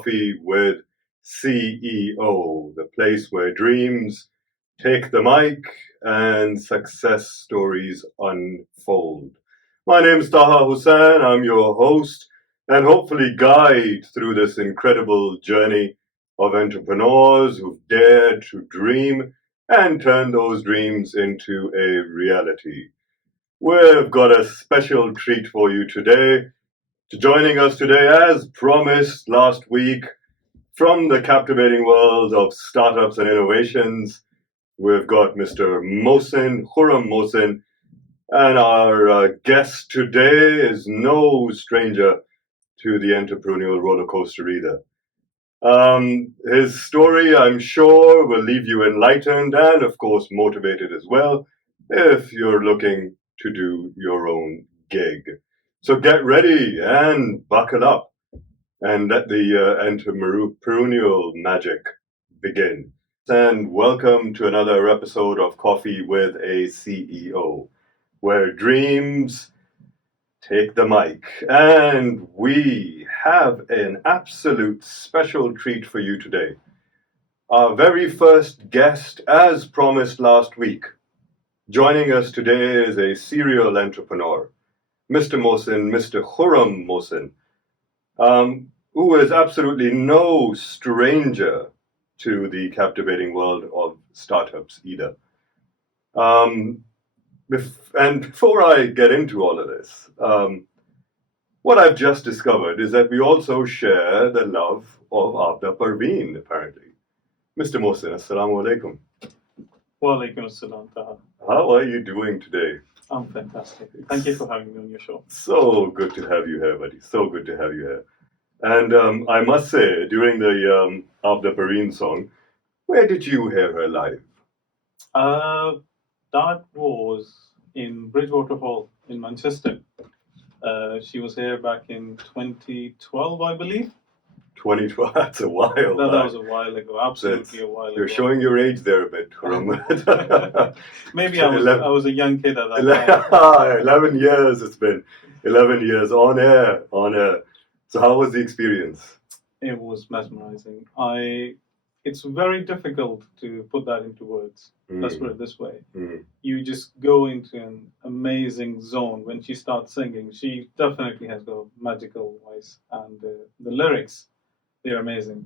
Coffee with CEO, the place where dreams take the mic and success stories unfold. My name is Taha Hussain. I'm your host and hopefully guide through this incredible journey of entrepreneurs who've dared to dream and turn those dreams into a reality. We've got a special treat for you today. Joining us today, as promised last week, from the captivating world of startups and innovations, we've got Mr. Khurram Mohsin, and our guest today is no stranger to the entrepreneurial roller coaster either. His story, I'm sure, will leave you enlightened and, of course, motivated as well if you're looking to do your own gig. So get ready and buckle up and let the entrepreneurial magic begin. And welcome to another episode of Coffee with a CEO, where dreams take the mic. And we have an absolute special treat for you today. Our very first guest, as promised last week, joining us today is a serial entrepreneur, Mr. Khurram Mohsin, who is absolutely no stranger to the captivating world of startups either. And before I get into all of this, what I've just discovered is that we also share the love of Abda Parveen, apparently. Mr. Mohsin, assalamu alaikum. Wa alaikum assalam, Taha. How are you doing today? I'm fantastic. Thank you for having me on your show. So good to have you here, buddy. So good to have you here. And I must say, during the Abda Parveen song, where did you hear her live? That was in Bridgewater Hall in Manchester. She was here back in 2012, I believe. 2012, that's a while. That was a while ago, absolutely a while ago. You're showing your age there a bit, Khurram. Maybe I was a young kid at that time. 11 years it's been. 11 years on air. So how was the experience? It was mesmerizing. It's very difficult to put that into words. Let's put it this way. You just go into an amazing zone when she starts singing. She definitely has got a magical voice, and the lyrics, they're amazing.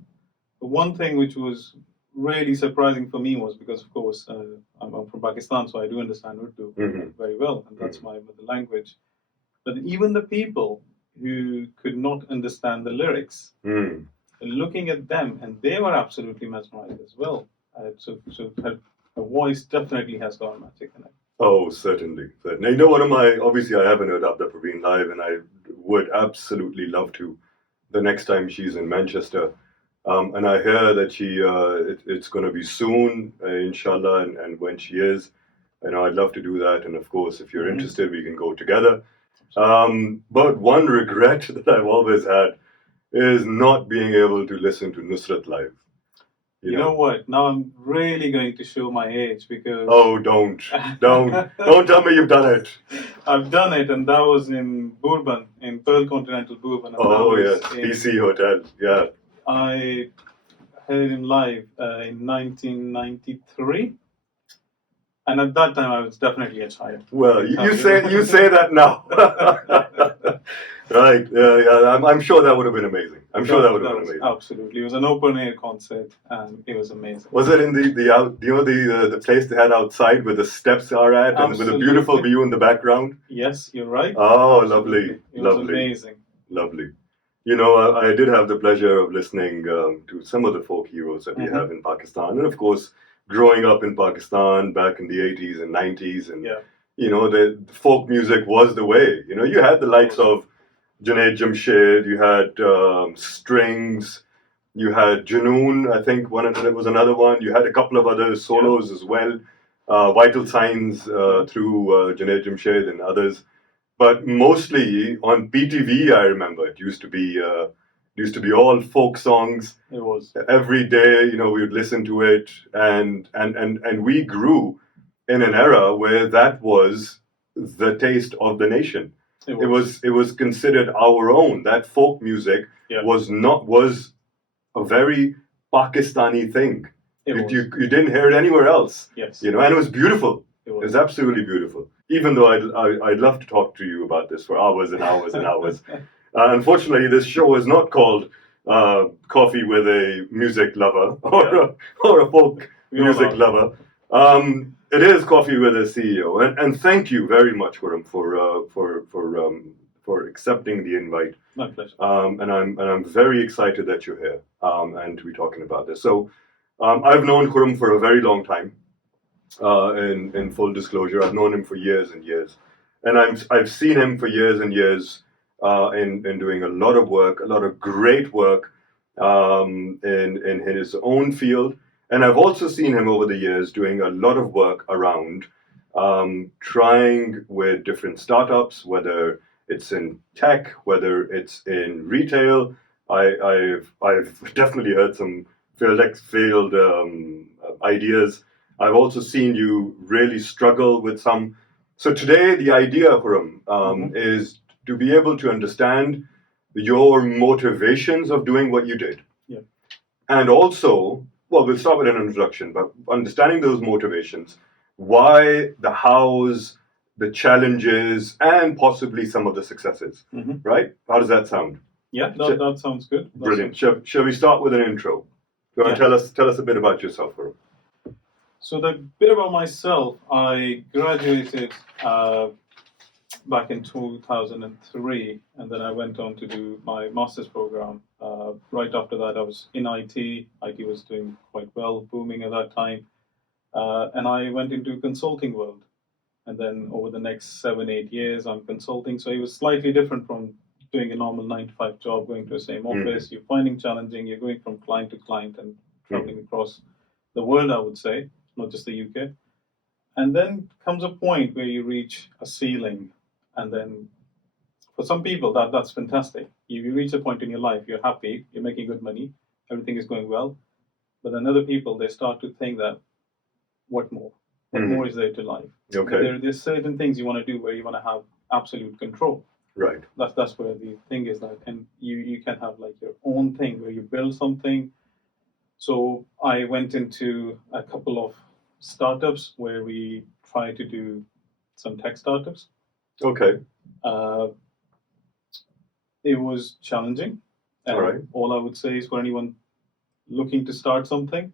But one thing which was really surprising for me was because, of course, I'm from Pakistan, so I do understand Urdu very well, and that's my mother language. But even the people who could not understand the lyrics, looking at them, and they were absolutely mesmerized as well. So her voice definitely has got magic in it. Oh, certainly. You know, obviously I haven't heard Abda Parveen live, and I would absolutely love to the next time she's in Manchester. And I hear that it's going to be soon, inshallah, and when she is, I'd love to do that. And of course, if you're interested, we can go together. But one regret that I've always had is not being able to listen to Nusrat live. You know what? Now I'm really going to show my age because... Oh, don't tell me you've done it. I've done it, and that was in Bourbon, in Pearl Continental Bourbon. Oh, yes, PC Hotel, yeah. I heard him live in 1993. And at that time, I was definitely a child. Well, you say that now. Right. Yeah. I'm sure that would have been amazing. Amazing. Absolutely. It was an open air concert, and it was amazing. Was it in the place they had outside where the steps are at, and with a beautiful view in the background? Yes, you're right. Oh, lovely. It was amazing. Lovely. I did have the pleasure of listening to some of the folk heroes that we have in Pakistan, and of course, growing up in Pakistan back in the 80s and 90s, and the folk music was the way. You had the likes of Junaid Jamshed, you had Strings, you had Junoon, I think there was another one. You had a couple of other solos as well, Vital Signs through Junaid Jamshed and others. But mostly on PTV, I remember it used to be all folk songs. It was every day. We would listen to it, and we grew in an era where that was the taste of the nation. It was considered our own. That folk music was a very Pakistani thing. It You, was. you didn't hear it anywhere else. Yes. And it was beautiful. It It was. was absolutely beautiful. Even though I'd love to talk to you about this for hours and hours and hours. Unfortunately, this show is not called Coffee with a Music Lover or a folk music lover. It is Coffee with a CEO, and thank you very much, Khurram, for accepting the invite. My pleasure. And I'm very excited that you're here and to be talking about this. So I've known Khurram for a very long time. In full disclosure, I've known him for years and years, and I've seen him for years and years in doing a lot of work, a lot of great work in his own field, and I've also seen him over the years doing a lot of work around trying with different startups, whether it's in tech, whether it's in retail. I've definitely heard some failed ideas. I've also seen you really struggle with some. So today, the idea, Khurram, is to be able to understand your motivations of doing what you did. Yeah. And also, well, we'll start with an introduction, but understanding those motivations, why, the hows, the challenges, and possibly some of the successes. Right? How does that sound? Yeah, that sounds good. Brilliant. Shall we start with an intro? You want to tell us a bit about yourself, Khurram? So the bit about myself, I graduated back in 2003, and then I went on to do my master's program. Right after that, I was in IT. IT was doing quite well, booming at that time. And I went into consulting world. And then over the next 7-8 years, I'm consulting. So it was slightly different from doing a normal 9-to-5 job, going to the same office. You're finding challenging. You're going from client to client and traveling across the world, I would say, not just the UK. And then comes a point where you reach a ceiling. And then for some people, that's fantastic. You reach a point in your life, you're happy, you're making good money, everything is going well. But then other people, they start to think that, what more? What more is there to life? Okay. There's certain things you want to do where you want to have absolute control. Right. That's where the thing is that, and you can have like your own thing where you build something. So I went into a couple of startups where we try to do some tech startups. Okay. It was challenging. All right. All I would say is for anyone looking to start something,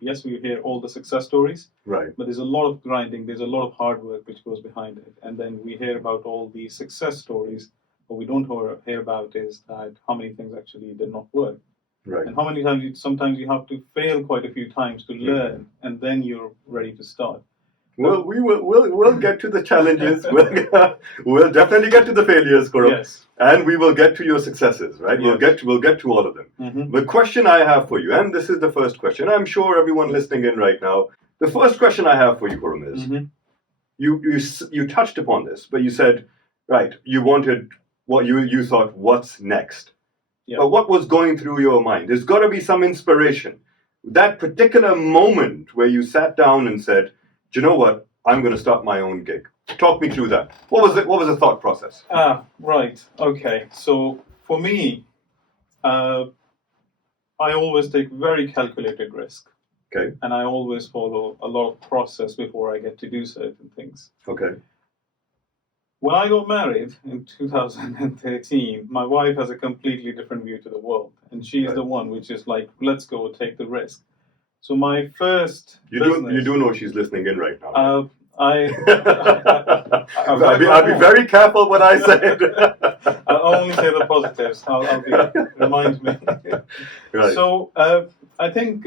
yes, we hear all the success stories, right? But there's a lot of grinding, there's a lot of hard work which goes behind it. And then we hear about all the success stories. What we don't hear about is that how many things actually did not work. Right. And how many times sometimes you have to fail quite a few times to learn, and then you're ready to start. Well, we'll get to the challenges. We'll definitely get to the failures, Khurram. Yes. And we will get to your successes, right? Yes. We'll get to all of them. The question I have for you, and this is the first question, I'm sure everyone listening in right now, the first question I have for you, Khurram, is you touched upon this, but you said, right, you wanted what you thought, what's next? Yeah. But what was going through your mind? There's got to be some inspiration. That particular moment where you sat down and said, do you know what? I'm going to start my own gig. Talk me through that. What was the thought process? Right. Okay. So for me, I always take very calculated risk. Okay. And I always follow a lot of process before I get to do certain things. Okay. When I got married in 2013, my wife has a completely different view to the world. And she's the one which is like, let's go take the risk. So my first You do know she's listening in right now. I'll be very careful what I said. I'll only say the positives. Remind me. Right. So I think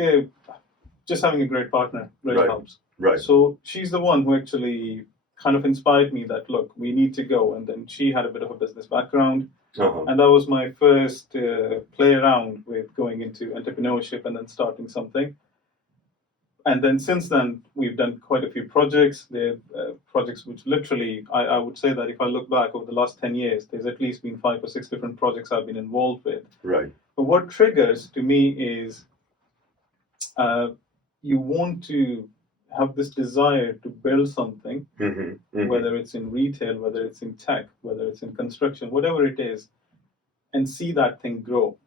just having a great partner really helps. Right. So she's the one who actually kind of inspired me that, look, we need to go. And then she had a bit of a business background. And that was my first play around with going into entrepreneurship and then starting something. And then since then, we've done quite a few projects. They're projects which literally, I would say that if I look back over the last 10 years, there's at least been 5 or 6 different projects I've been involved with. Right. But what triggers to me is you want to have this desire to build something, whether it's in retail, whether it's in tech, whether it's in construction, whatever it is, and see that thing grow.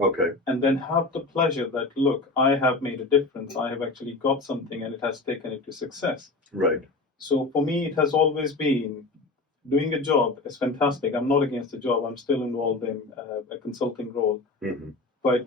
Okay. and then have the pleasure that, look, I have made a difference. I have actually got something and it has taken it to success. Right. So for me, it has always been doing a job is fantastic. I'm not against the job. I'm still involved in a consulting role. Mm-hmm. But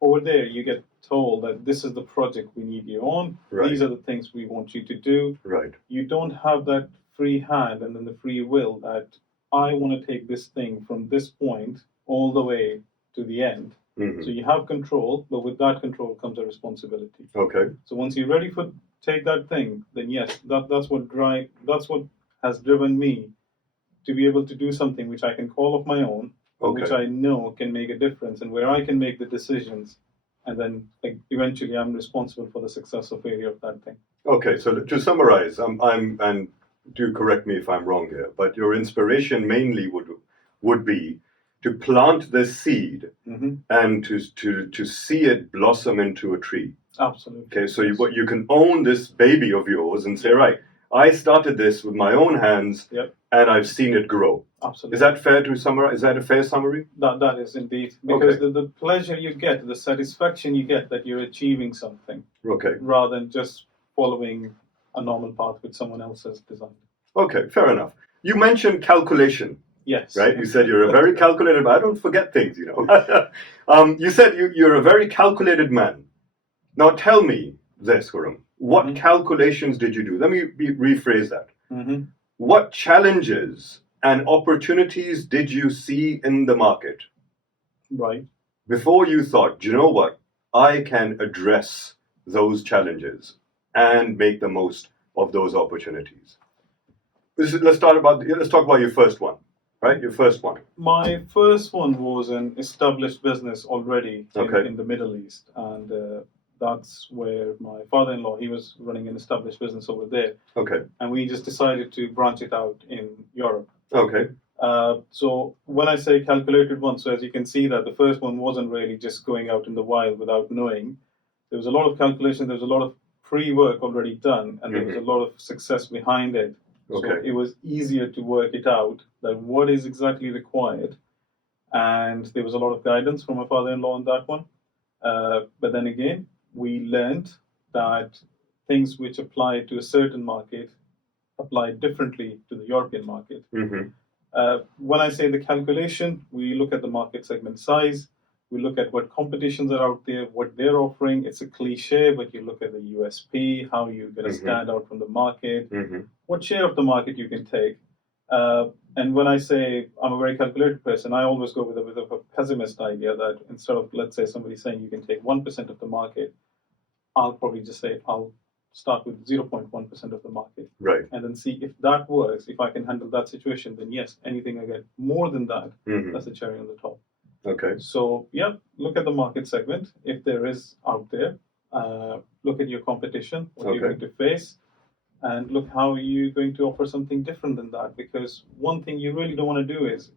over there, you get told that this is the project we need you on. Right. These are the things we want you to do. Right. You don't have that free hand and then the free will that I want to take this thing from this point all the way to the end. Mm-hmm. So you have control, but with that control comes a responsibility. Okay. So once you're ready for take that thing, then yes, that's what has driven me to be able to do something which I can call of my own, Okay. which I know can make a difference, and where I can make the decisions, and then eventually I'm responsible for the success of failure of that thing. Okay, so to summarize, I'm and do correct me if I'm wrong here, but your inspiration mainly would be to plant this seed Mm-hmm. and to see it blossom into a tree. Absolutely. Okay, so you can own this baby of yours and say, right, I started this with my own hands, Yep. and I've seen it grow. Absolutely. Is that fair to summarize? Is that a fair summary? That is indeed, because Okay. the pleasure you get, the satisfaction you get that you're achieving something, Okay. rather than just following a normal path which someone else has designed. Okay, fair enough. You mentioned calculation. Yes. Right? You said you're a very calculated man. I don't forget things, you know. You said you're a very calculated man. Now tell me this, Khurram. What Mhm. calculations did you do? Let me rephrase that. Mm-hmm. What challenges and opportunities did you see in the market Right. before you thought, do you know what? I can address those challenges and make the most of those opportunities. Let's talk about your first one. Right, your first one. My first one was an established business already Okay. in the Middle East, and that's where my father-in-law, he was running an established business over there, Okay. and we just decided to branch it out in Europe. Okay. So when I say calculated one, so as you can see that the first one wasn't really just going out in the wild without knowing. There was a lot of calculation, there was a lot of pre-work already done, and there was a lot of success behind it. Okay. So it was easier to work it out that what is exactly required. And there was a lot of guidance from my father-in-law on that one. But then again, we learned that things which apply to a certain market apply differently to the European market. Mm-hmm. When I say the calculation, we look at the market segment size. We look at what competitions are out there, what they're offering. It's a cliche, but you look at the USP, how you're going to stand out from the market, what share of the market you can take. And when I say I'm a very calculated person, I always go with a bit of a pessimist idea that instead of, let's say, somebody saying you can take 1% of the market, I'll probably just say I'll start with 0.1% of the market. Right. And then see if that works. If I can handle that situation, then yes, anything I get more than that, that's a cherry on the top. Okay. So, yeah, look at the market segment. If there is out there, look at your competition, what you're going to face, and look how you're going to offer something different than that. Because one thing you really don't want to do is,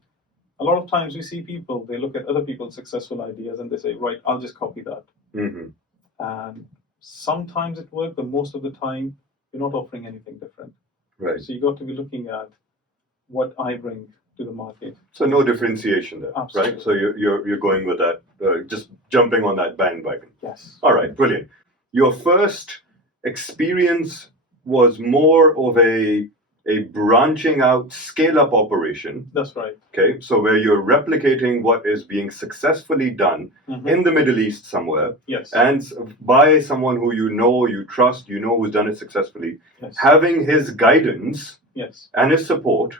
a lot of times we see people, they look at other people's successful ideas and they say, right, I'll just copy that. And sometimes it works, but most of the time, you're not offering anything different. Right. So you got to be looking at what I bring to the market. So no differentiation there, Absolutely. right? So you're going with that, just jumping on that bandwagon. Yes. All right, brilliant. Your first experience was more of a branching out, scale up operation. That's right. Okay, so where you're replicating what is being successfully done in the Middle East somewhere, Yes. and by someone who you know, you trust, you know who's done it successfully, Yes. having his guidance. Yes. And his support,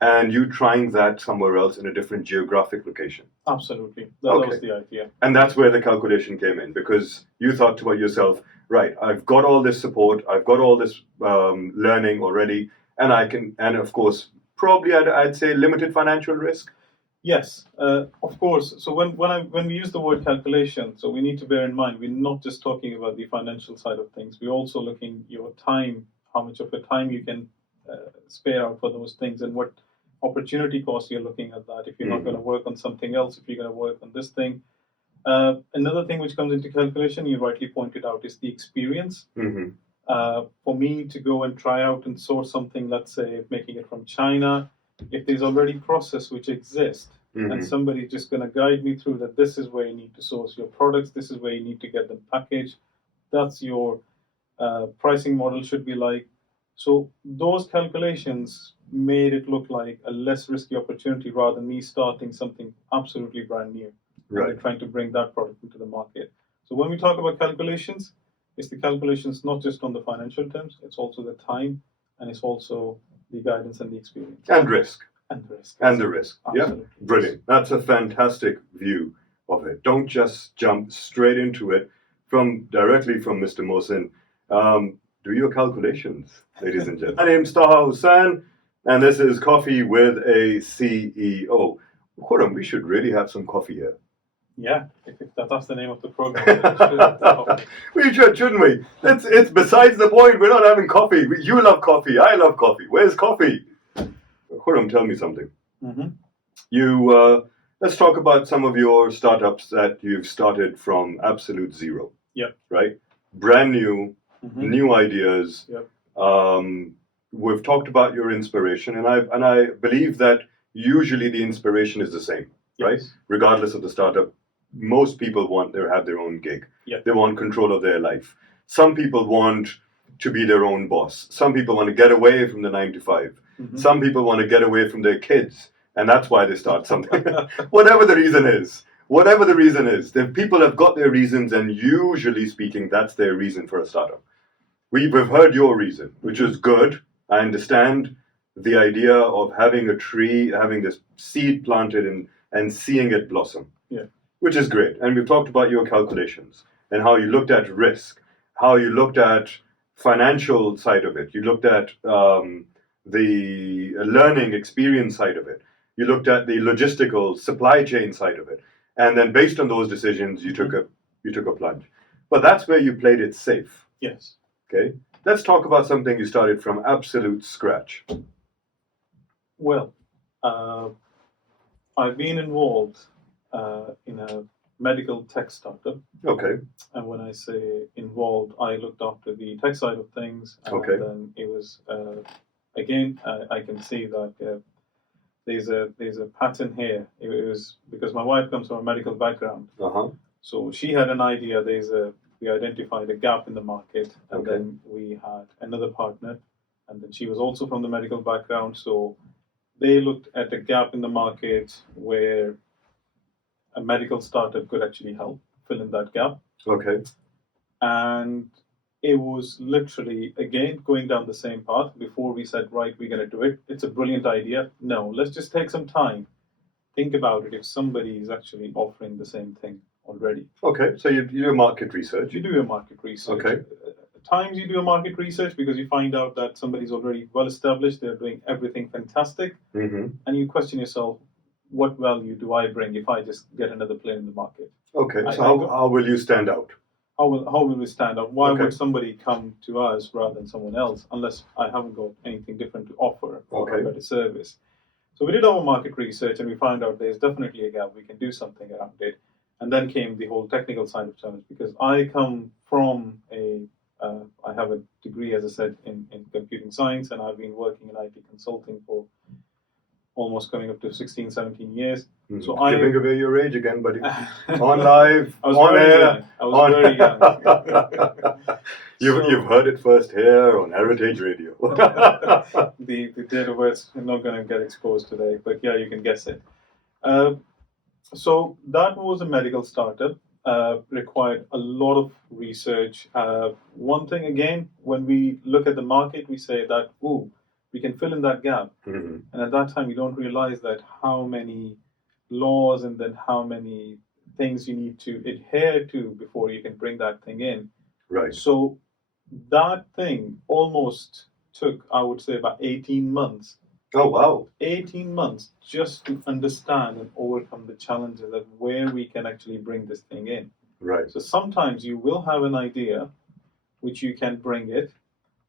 and you trying that somewhere else in a different geographic location. Absolutely. That was the idea. And that's where the calculation came in, because you thought to yourself, right, I've got all this support, I've got all this learning already, and I can, and of course, probably I'd say limited financial risk. Yes, of course. So when we use the word calculation, so we need to bear in mind we're not just talking about the financial side of things. We're also looking your time, how much of your time you can spare out for those things, and what opportunity cost you're looking at that. If you're not going to work on something else, if you're going to work on this thing. Another thing which comes into calculation, you rightly pointed out, is the experience. For me to go and try out and source something, let's say making it from China, if there's already process which exists, and somebody just going to guide me through that this is where you need to source your products, this is where you need to get them packaged, that's your pricing model should be like. So those calculations made it look like a less risky opportunity rather than me starting something absolutely brand new. Right. And trying to bring that product into the market. So when we talk about calculations, it's the calculations not just on the financial terms, it's also the time, and it's also the guidance and the experience. And risk. And the risk. And the risk. Absolutely. Yeah, brilliant. That's a fantastic view of it. Don't just jump straight into it directly from Mr. Mohsin. Do your calculations, ladies and gentlemen. My name's Taha Hussain, and this is Coffee with a CEO. Khurram, we should really have some coffee here. Yeah, if that's the name of the program. Then we should, shouldn't we? It's besides the point. We're not having coffee. You love coffee. I love coffee. Where's coffee? Khurram, tell me something. Let's talk about some of your startups that you've started from absolute zero. Yep. Right? Brand new, new ideas. Yep. We've talked about your inspiration, and I believe that usually the inspiration is the same, right? Yes. Regardless of the startup, most people have their own gig. Yep. They want control of their life. Some people want to be their own boss. Some people want to get away from the 9 to 5. Some people want to get away from their kids, and that's why they start something. Whatever the reason is, the people have got their reasons, and usually speaking, that's their reason for a startup. We've heard your reason, which is good. I understand the idea of having a tree, having this seed planted and seeing it blossom, which is great. And we've talked about your calculations and how you looked at risk, how you looked at financial side of it. You looked at the learning experience side of it. You looked at the logistical supply chain side of it. And then based on those decisions, you took a plunge. But that's where you played it safe. Yes. Okay. Let's talk about something you started from absolute scratch. Well, I've been involved in a medical tech startup. Okay. And when I say involved, I looked after the tech side of things. And then it was, again, I can see that there's a pattern here. It was because my wife comes from a medical background. So she had an idea. We identified a gap in the market, and then we had another partner, and then she was also from the medical background. So they looked at a gap in the market where a medical startup could actually help fill in that gap. Okay. And it was literally, again, going down the same path. Before we said, right, we're going to do it. It's a brilliant idea. No, let's just take some time. Think about it if somebody is actually offering the same thing already. Okay, so you do market research. You do your market research. Okay. At times you do a market research because you find out that somebody's already well established, they're doing everything fantastic, and you question yourself, what value do I bring if I just get another player in the market? Okay, so how will you stand out? How will we stand out? Why would somebody come to us rather than someone else unless I haven't got anything different to offer or a better service? So we did our market research and we found out there's definitely a gap. We can do something around it. And then came the whole technical side of challenge because I come from I have a degree, as I said, in computing science, and I've been working in IT consulting for almost coming up to 16, 17 years. So Giving away your age again, buddy. On live, on air. I was very young. You've heard it first here on Heritage Radio. The data words are not going to get exposed today, but yeah, you can guess it. So that was a medical startup. Required a lot of research. One thing again, when we look at the market, we say that, we can fill in that gap. And at that time, you don't realize that how many laws and then how many things you need to adhere to before you can bring that thing in. Right. So that thing almost took, I would say, about 18 months. Oh, wow. 18 months just to understand and overcome the challenges of where we can actually bring this thing in. Right. So sometimes you will have an idea which you can bring it,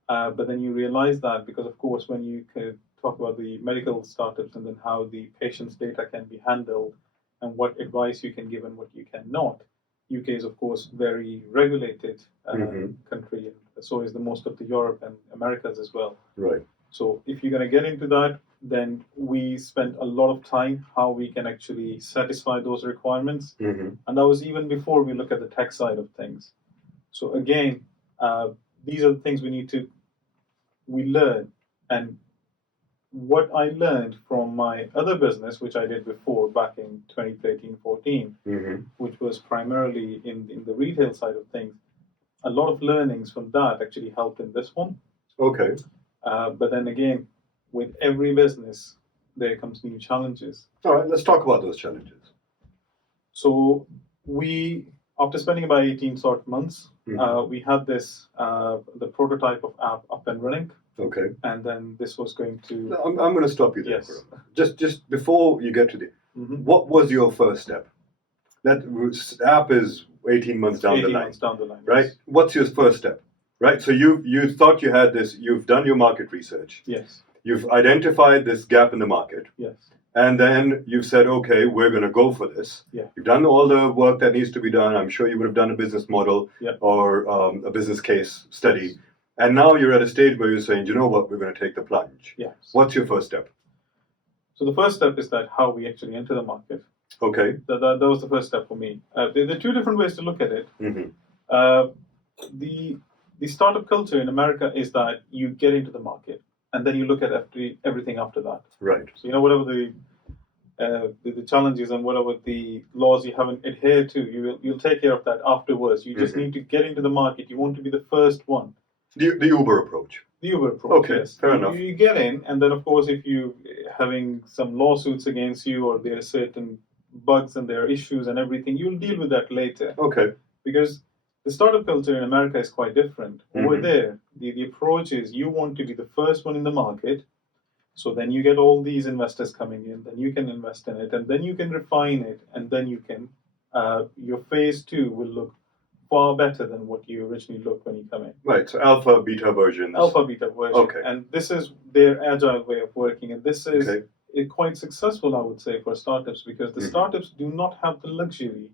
but then you realize that because, of course, when you could talk about the medical startups and then how the patient's data can be handled and what advice you can give and what you cannot, UK is, of course, very regulated country, and so is the most of the Europe and Americas as well. Right. So if you're going to get into that, then we spent a lot of time how we can actually satisfy those requirements. And that was even before we look at the tech side of things. So again, these are the things we learn. And what I learned from my other business, which I did before back in 2013, 14, which was primarily in the retail side of things, a lot of learnings from that actually helped in this one. Okay. But then again, with every business, there comes new challenges. All right, let's talk about those challenges. So after spending about 18 short months, we had this, the prototype of app up and running. Okay. And then this was going to... I'm going to stop you there. Yes. Just before you get to the... What was your first step? That app is 18 months down the line. 18 months down the line. Right? Yes. What's your first step? Right? So you thought you had this, you've done your market research. Yes. You've identified this gap in the market. Yes. And then you've said, okay, we're going to go for this. Yeah. You've done all the work that needs to be done. I'm sure you would have done a business model or a business case study. Yes. And now you're at a stage where you're saying, you know what, we're going to take the plunge. Yes. What's your first step? So the first step is that how we actually enter the market. Okay. That was the first step for me. There are two different ways to look at it. The startup culture in America is that you get into the market and then you look at everything after that. Right. So whatever the challenges and whatever the laws you haven't adhered to, you'll take care of that afterwards. You just need to get into the market. You want to be the first one. The Uber approach. The Uber approach. Okay, yes. Fair enough. You get in, and then of course, if you having some lawsuits against you or there are certain bugs and there are issues and everything, you'll deal with that later. Okay. Because the startup culture in America is quite different. Over there, the approach is you want to be the first one in the market. So then you get all these investors coming in, then you can invest in it, and then you can refine it, and then you can, your phase 2 will look far better than what you originally looked when you come in. Right, so alpha, beta versions. Alpha, beta version. Okay. And this is their agile way of working, and this is quite successful, I would say, for startups, because the startups do not have the luxury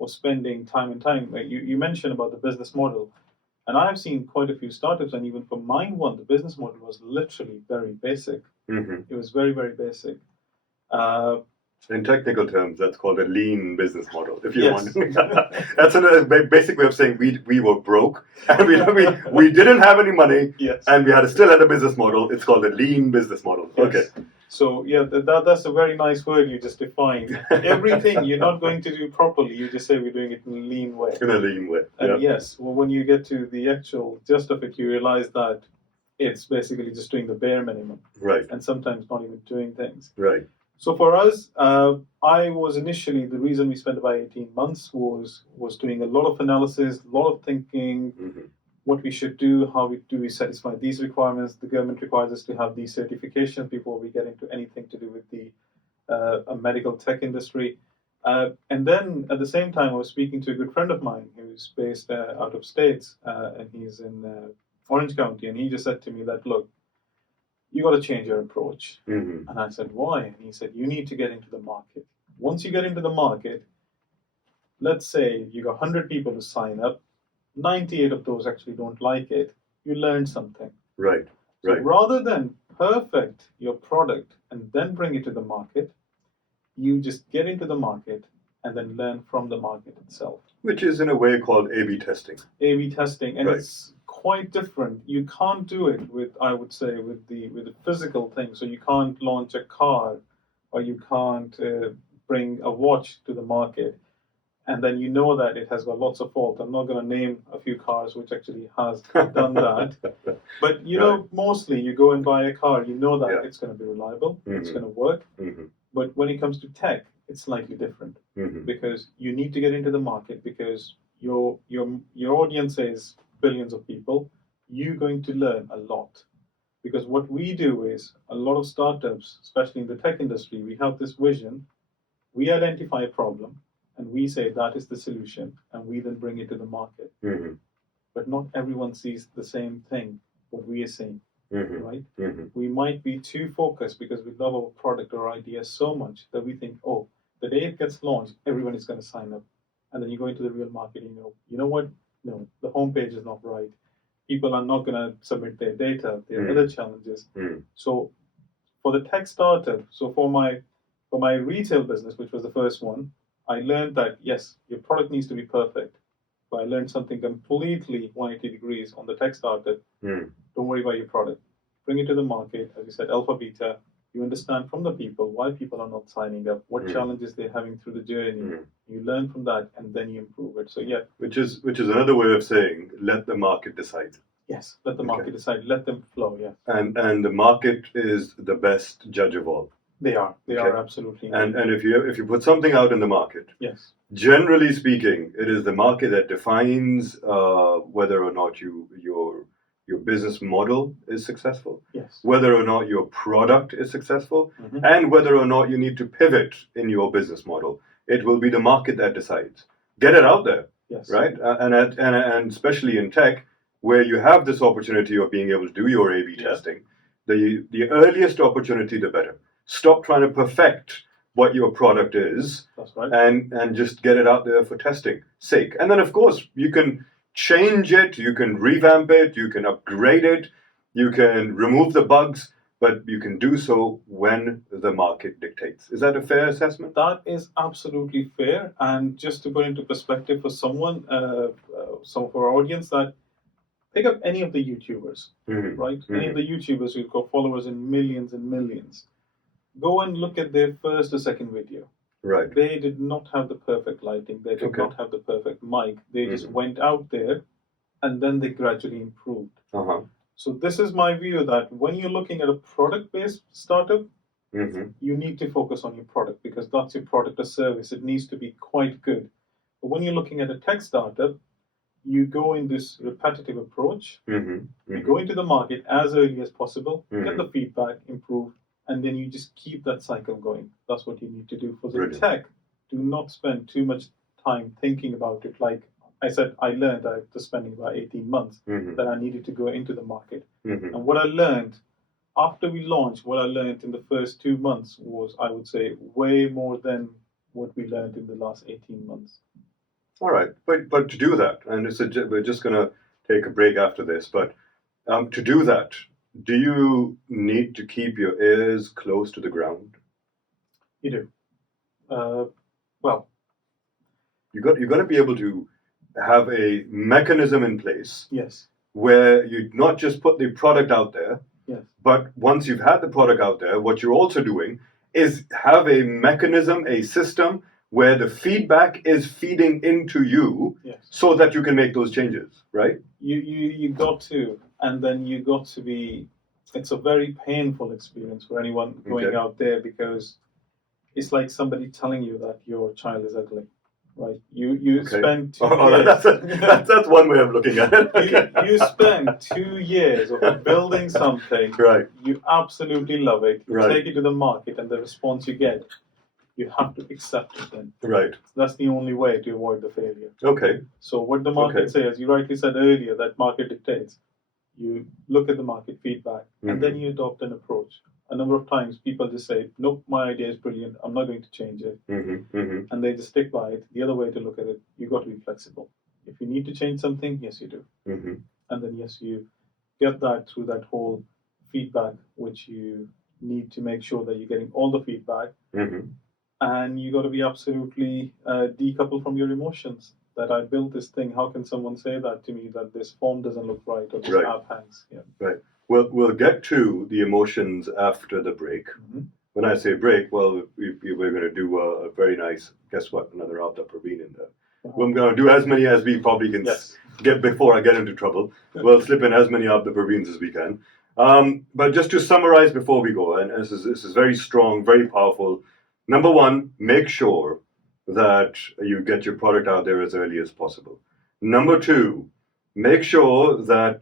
of spending time and time. You mentioned about the business model. And I've seen quite a few startups, and even for mine one, the business model was literally very basic. It was very, very basic. In technical terms, that's called a lean business model. If you want, that's a basic way of saying we were broke and we didn't have any money, and we still had a business model. It's called a lean business model. Yes. Okay. So that's a very nice word you just defined. Everything you're not going to do properly, you just say we're doing it in a lean way. In a lean way. And yes, well, when you get to the actual gist of it, you realize that it's basically just doing the bare minimum. Right. And sometimes not even doing things. Right. So for us, I was initially, the reason we spent about 18 months was doing a lot of analysis, a lot of thinking, what we should do, how do we satisfy these requirements. The government requires us to have these certifications before we get into anything to do with the medical tech industry. And then at the same time, I was speaking to a good friend of mine who's based out of States, and he's in Orange County, and he just said to me that, look, you got to change your approach. And I said, why? And he said, you need to get into the market. Once you get into the market, let's say you got 100 people to sign up, 98 of those actually don't like it, you learned something. Right. So rather than perfect your product and then bring it to the market, you just get into the market and then learn from the market itself. Which is in a way called A/B testing. A/B testing, and it's quite different. You can't do it with, I would say, with the physical thing. So you can't launch a car, or you can't bring a watch to the market, and then you know that it has got lots of faults. I'm not going to name a few cars which actually has done that, but know, mostly you go and buy a car, you know that it's going to be reliable, it's going to work. But when it comes to tech, it's slightly different because you need to get into the market because your audience is billions of people. You're going to learn a lot because what we do is a lot of startups, especially in the tech industry, we have this vision. We identify a problem and we say that is the solution, and we then bring it to the market. But not everyone sees the same thing what we are seeing. Right? We might be too focused because we love our product or idea so much that we think, oh, the day it gets launched, everyone is going to sign up. And then you go into the real market, you know what? No, the homepage is not right. People are not going to submit their data. There are other challenges. So for the tech startup, so for my retail business, which was the first one, I learned that yes, your product needs to be perfect. But I learned something completely 180 degrees on the tech startup. Don't worry about your product. Bring it to the market, as you said, alpha, beta. You understand from the people why people are not signing up, what challenges they're having through the journey. You learn from that, and then you improve it. So yeah, which is another way of saying let the market decide. Yes, let the market decide. Let them flow. Yeah, and the market is the best judge of all. They are absolutely. And if you put something out in the market, yes, generally speaking, it is the market that defines whether or not your business model is successful, yes, whether or not your product is successful, and whether or not you need to pivot in your business model. It will be the market that decides. Get it out there, yes, right? And especially in tech, where you have this opportunity of being able to do your A/B testing, the earliest opportunity, the better. Stop trying to perfect what your product is. That's right. and just get it out there for testing sake. And then, of course, you can change it, you can revamp it, you can upgrade it, you can remove the bugs, but you can do so when the market dictates. Is that a fair assessment? That is absolutely fair. And just to put into perspective for someone, some of our audience, that pick up any of the YouTubers, right? Any of the YouTubers who've got followers in millions and millions. Go and look at their first or second video. Right. They did not have the perfect lighting. They did not have the perfect mic. They just went out there, and then they gradually improved. So this is my view that when you're looking at a product-based startup, you need to focus on your product because that's your product or service. It needs to be quite good. But when you're looking at a tech startup, you go in this repetitive approach. You go into the market as early as possible, get the feedback, improve, and then you just keep that cycle going. That's what you need to do. For the tech, do not spend too much time thinking about it. Like I said, I learned after spending about 18 months that I needed to go into the market. And what I learned after we launched, what I learned in the first 2 months was, I would say, way more than what we learned in the last 18 months. All right, but to do that, and we're just going to take a break after this, but to do that, do you need to keep your ears close to the ground? You do. Well, you got to be able to have a mechanism in place. Yes. Where you not just put the product out there, yes, but once you've had the product out there, what you're also doing is have a mechanism, a system where the feedback is feeding into you, so that you can make those changes, right? You got to, and then you got to be. It's a very painful experience for anyone going out there because it's like somebody telling you that your child is ugly, right? You spend 2 years. That's one way of looking at it. You spend 2 years of building something. Right. You absolutely love it. You right. take it to the market, and the response you get, you have to accept it then. Right. That's the only way to avoid the failure. Okay. So what the market says, you rightly said earlier, that market dictates. You look at the market feedback, and then you adopt an approach. A number of times people just say, nope, my idea is brilliant, I'm not going to change it. And they just stick by it. The other way to look at it, you've got to be flexible. If you need to change something, yes, you do. And then, yes, you get that through that whole feedback, which you need to make sure that you're getting all the feedback. And you got to be absolutely decoupled from your emotions. That I built this thing. How can someone say that to me? That this form doesn't look right or this app hangs? Yeah. Right. We'll get to the emotions after the break. When I say break, well, we're going to do a very nice. Guess what? Another Abda Praveen in there. We're going to do as many as we probably can get before I get into trouble. We'll slip in as many Abda Praveens as we can. But just to summarize before we go, and this is very strong, very powerful. Number one, make sure that you get your product out there as early as possible. Number two, make sure that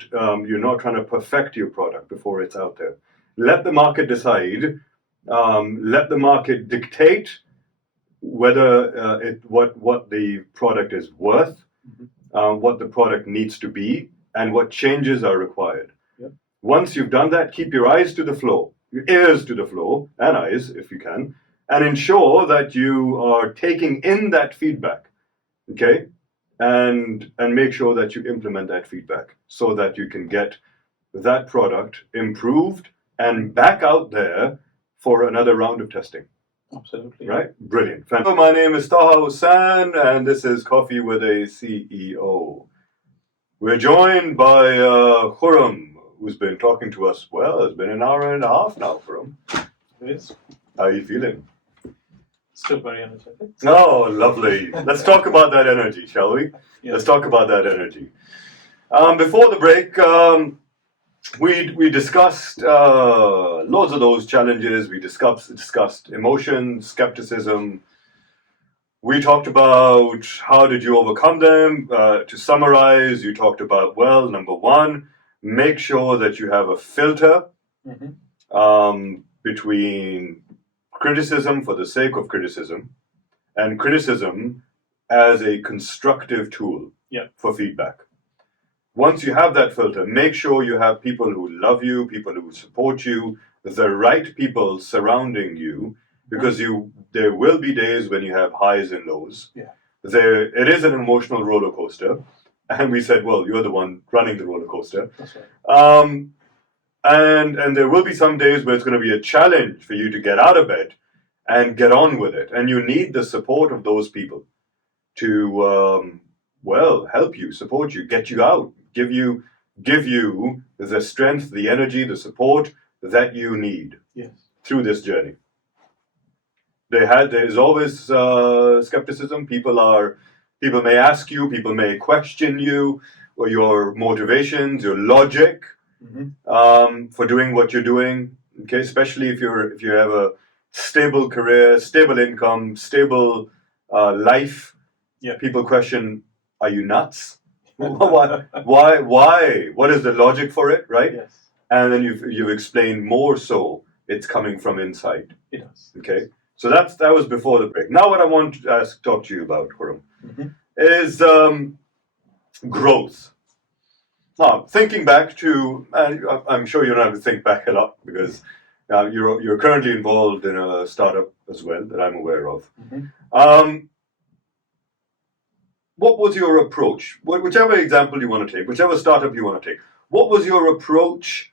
you're not trying to perfect your product before it's out there. Let the market decide. Let the market dictate whether what the product is worth, what the product needs to be, and what changes are required. Once you've done that, keep your eyes to the floor, your ears to the floor, and eyes if you can, and ensure that you are taking in that feedback, okay? And make sure that you implement that feedback so that you can get that product improved and back out there for another round of testing. Absolutely. Right? Brilliant. My name is Taha Hussain, and this is Coffee with a CEO. We're joined by Khurram, who's been talking to us. Well, it's been an hour and a half now, Khurram. It is. How are you feeling? Still very energetic. Oh, lovely. Let's talk about that energy, shall we? Yeah. Let's talk about that energy. Before the break, we discussed loads of those challenges. We discussed emotion, skepticism. We talked about how did you overcome them. To summarize, you talked about, well, number one, make sure that you have a filter between criticism for the sake of criticism and criticism as a constructive tool for feedback. Once you have that filter, make sure you have people who love you, people who support you, the right people surrounding you, because there will be days when you have highs and lows. Yeah. It is an emotional roller coaster. And we said, well, you're the one running the roller coaster. That's right. And there will be some days where it's going to be a challenge for you to get out of bed and get on with it. And you need the support of those people to, help you, support you, get you out, give you the strength, the energy, the support that you need through this journey. There is always skepticism. People may ask you, people may question you, or your motivations, your logic for doing what you're doing. Okay, especially if you have a stable career, stable income, stable life. Yeah. People question, are you nuts? Why? What is the logic for it, right? Yes. And then you've explained more so it's coming from inside. It does. Okay. So that was before the break. Now what I want to talk to you about, Khurram, is growth. Now, thinking back to, I'm sure you don't have to think back a lot because you're currently involved in a startup as well that I'm aware of. What was your approach? Whichever example you want to take, whichever startup you want to take, what was your approach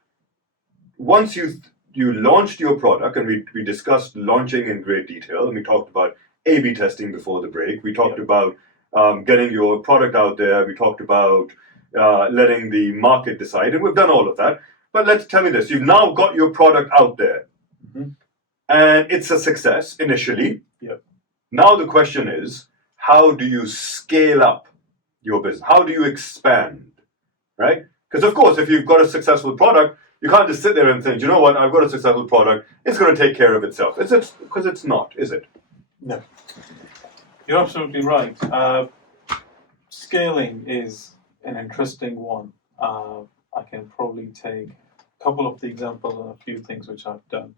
once you launched your product? And we discussed launching in great detail, and we talked about A/B testing before the break. We talked about getting your product out there. We talked about letting the market decide, and we've done all of that. But tell me this: you've now got your product out there, and it's a success initially. Yep. Now the question is, how do you scale up your business? How do you expand, right? Because of course, if you've got a successful product, you can't just sit there and think, you know what, I've got a successful product, it's going to take care of itself. Because it's not, is it? No. You're absolutely right. Scaling is an interesting one. I can probably take a couple of the examples and a few things which I've done.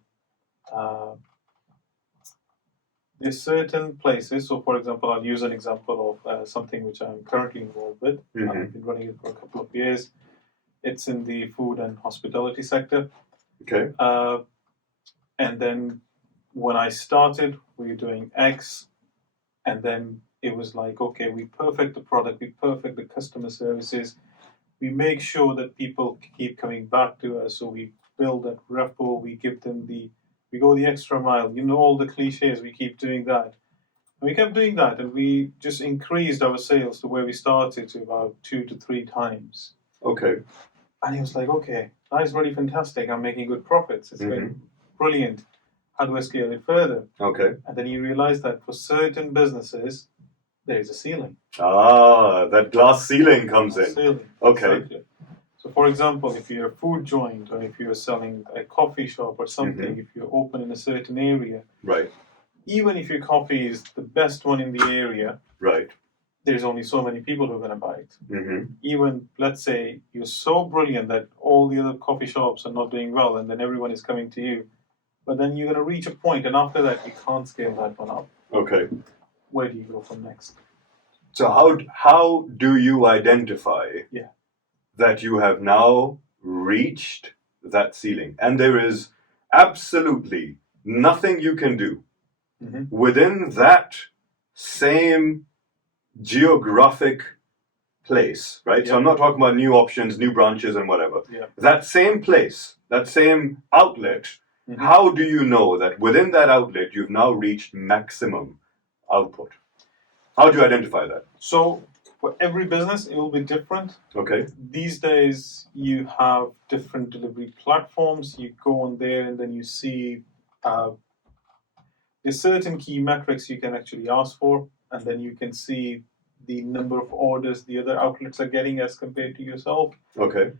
There's certain places, so for example, I'll use an example of something which I'm currently involved with. I've been running it for a couple of years. It's in the food and hospitality sector. Okay. And then when I started, we were doing X, and then it was like, okay, we perfect the product, we perfect the customer services, we make sure that people keep coming back to us, so we build that rapport, we go the extra mile, all the cliches, we keep doing that. And we kept doing that, and we just increased our sales to where we started to about 2 to 3 times. Okay. And he was like, okay, that's really fantastic. I'm making good profits. It's been brilliant. How do I scale it further? Okay. And then you realize that for certain businesses, there is a ceiling. That glass ceiling comes in. Ceiling. Okay. Exactly. So, for example, if you're a food joint or if you're selling a coffee shop or something, if you're open in a certain area, right. Even if your coffee is the best one in the area, right. There's only so many people who are going to buy it. Even, let's say, you're so brilliant that all the other coffee shops are not doing well and then everyone is coming to you. But then you're going to reach a point, and after that, you can't scale that one up. Okay. Where do you go from next? So how do you identify that you have now reached that ceiling? And there is absolutely nothing you can do within that same geographic place, right? Yeah. So I'm not talking about new options, new branches and whatever. Yeah. That same place, that same outlet How do you know that within that outlet you've now reached maximum output? How do you identify that? So for every business, it will be different. Okay. These days, you have different delivery platforms. You go on there and then you see there's certain key metrics you can actually ask for, and then you can see the number of orders the other outlets are getting as compared to yourself. Okay.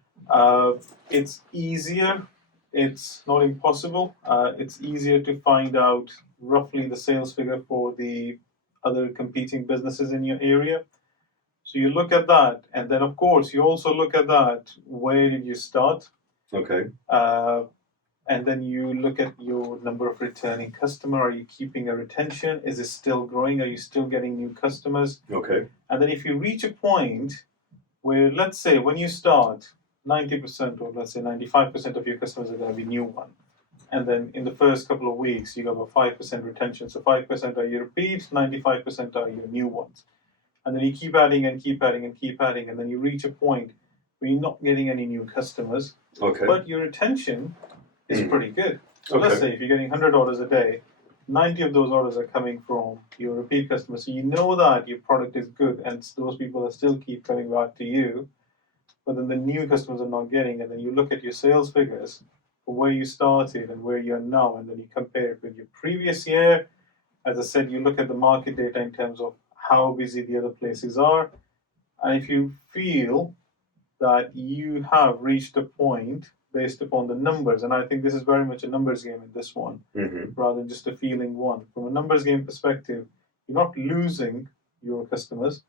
It's easier. It's not impossible. It's easier to find out roughly the sales figure for the other competing businesses in your area. So you look at that, and then of course you also look at that. Where did you start? Okay. And then you look at your number of returning customer. Are you keeping a retention? Is it still growing? Are you still getting new customers? Okay. And then if you reach a point where, let's say, when you start, 90% or let's say 95% of your customers are going to be new one. And then in the first couple of weeks, you have a 5% retention. So 5% are your repeats, 95% are your new ones. And then you keep adding and keep adding and keep adding. And then you reach a point where you're not getting any new customers. Okay. But your retention is pretty good. So let's Okay. say if you're getting 100 orders a day, 90 of those orders are coming from your repeat customers. So you know that your product is good and those people are still keep coming back to you. But then the new customers are not getting. And then you look at your sales figures for where you started and where you are now. And then you compare it with your previous year. As I said, you look at the market data in terms of how busy the other places are. And if you feel that you have reached a point based upon the numbers, and I think this is very much a numbers game in this one, rather than just a feeling one. From a numbers game perspective, you're not losing your customers,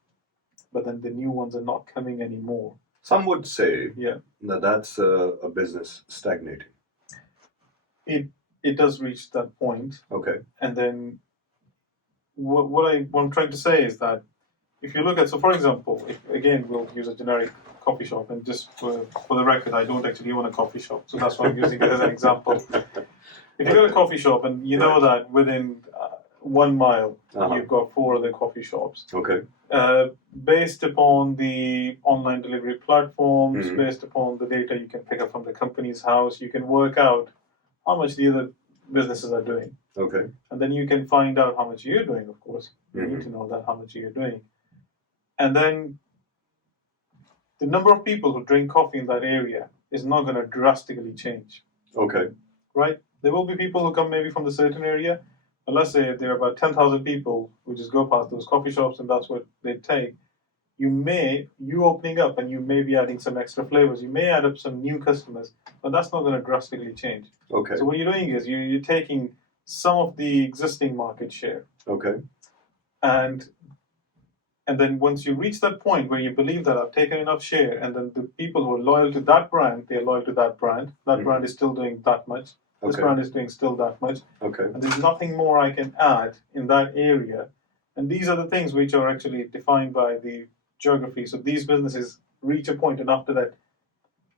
but then the new ones are not coming anymore. Some would say that that's a business stagnating. It does reach that point. Okay. And then what I'm trying to say is that if you look at, so for example, if again we'll use a generic coffee shop, and just for the record, I don't actually own a coffee shop, so that's why I'm using it as an example. If you go to a coffee shop and you know that within 1 mile you've got 4 other coffee shops. Okay. Based upon the online delivery platforms, based upon the data you can pick up from the company's house, you can work out how much the other businesses are doing. Okay. And then you can find out how much you're doing, of course. You need to know that how much you're doing. And then the number of people who drink coffee in that area is not going to drastically change. Okay. Right? There will be people who come maybe from the certain area, but let's say there are about 10,000 people who just go past those coffee shops and that's what they take. You opening up and you may be adding some extra flavors, you may add up some new customers, but that's not going to drastically change. Okay. So what you're doing is you're taking some of the existing market share. Okay. And then once you reach that point where you believe that I've taken enough share, and then the people who are loyal to that brand, they're loyal to that brand. That brand is still doing that much. This brand is doing still that much. Okay. And there's nothing more I can add in that area. And these are the things which are actually defined by the geography. So these businesses reach a point, and after that,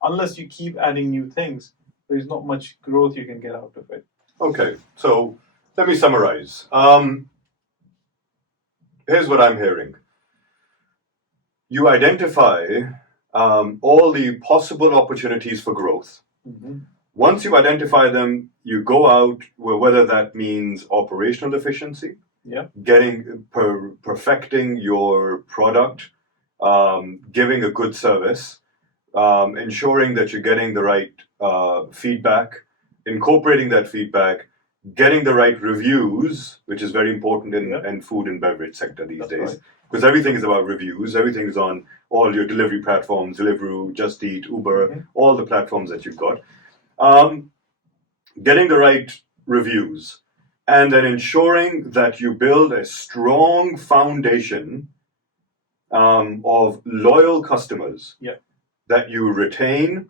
unless you keep adding new things, there's not much growth you can get out of it. Okay. So let me summarize. Here's what I'm hearing. You identify all the possible opportunities for growth. Once you identify them, you go out, whether that means operational efficiency, perfecting your product, giving a good service, ensuring that you're getting the right feedback, incorporating that feedback, getting the right reviews, which is very important in food and beverage sector these days. Right. Because everything is about reviews. Everything is on all your delivery platforms, Deliveroo, Just Eat, Uber, all the platforms that you've got. Getting the right reviews, and then ensuring that you build a strong foundation of loyal customers that you retain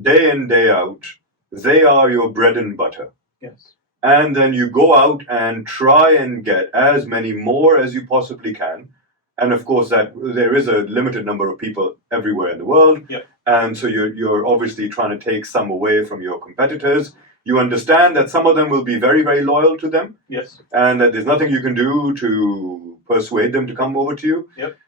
day in, day out. They are your bread and butter. Yes. And then you go out and try and get as many more as you possibly can. And of course, that there is a limited number of people everywhere in the world. Yep. And so you're obviously trying to take some away from your competitors. You understand that some of them will be very, very loyal to them. Yes. And that there's nothing you can do to persuade them to come over to you. Yep.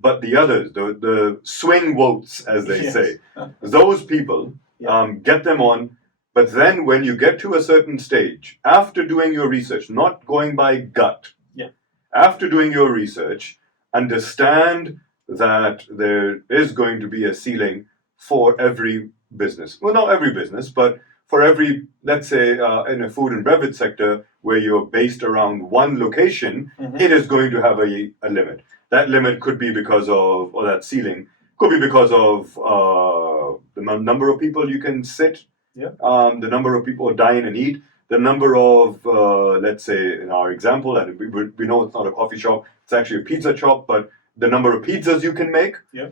But the others, the swing votes, as they say, those people, get them on. But then when you get to a certain stage, after doing your research, not going by gut, Yeah. after doing your research, understand that there is going to be a ceiling for every business. Well, not every business, but for every, let's say, in a food and beverage sector where you're based around one location, it is going to have a limit. That limit could be because of, or that ceiling could be because of the number of people you can sit, the number of people dine and eat, the number of, let's say, in our example, and we know it's not a coffee shop, it's actually a pizza shop, but the number of pizzas you can make. Yeah.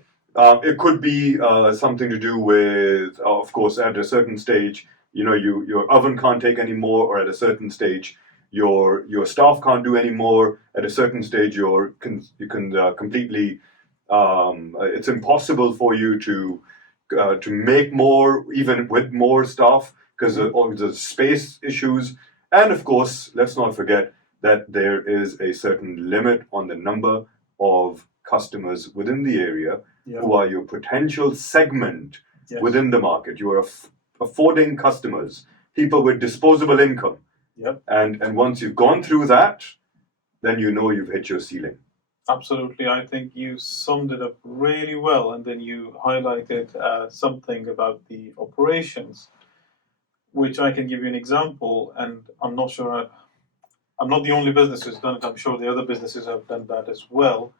It could be something to do with, of course, at a certain stage, your oven can't take any more, or at a certain stage, your staff can't do any more. At a certain stage, you can completely. It's impossible for you to make more, even with more staff, because of the space issues. And of course, let's not forget that there is a certain limit on the number of customers within the area who are your potential segment within the market. You are affording customers, people with disposable income. And once you've gone through that, then you know you've hit your ceiling. Absolutely. I think you summed it up really well, and then you highlighted something about the operations, which I can give you an example, and I'm not sure, I'm not the only business who's done it, I'm sure the other businesses have done that as well,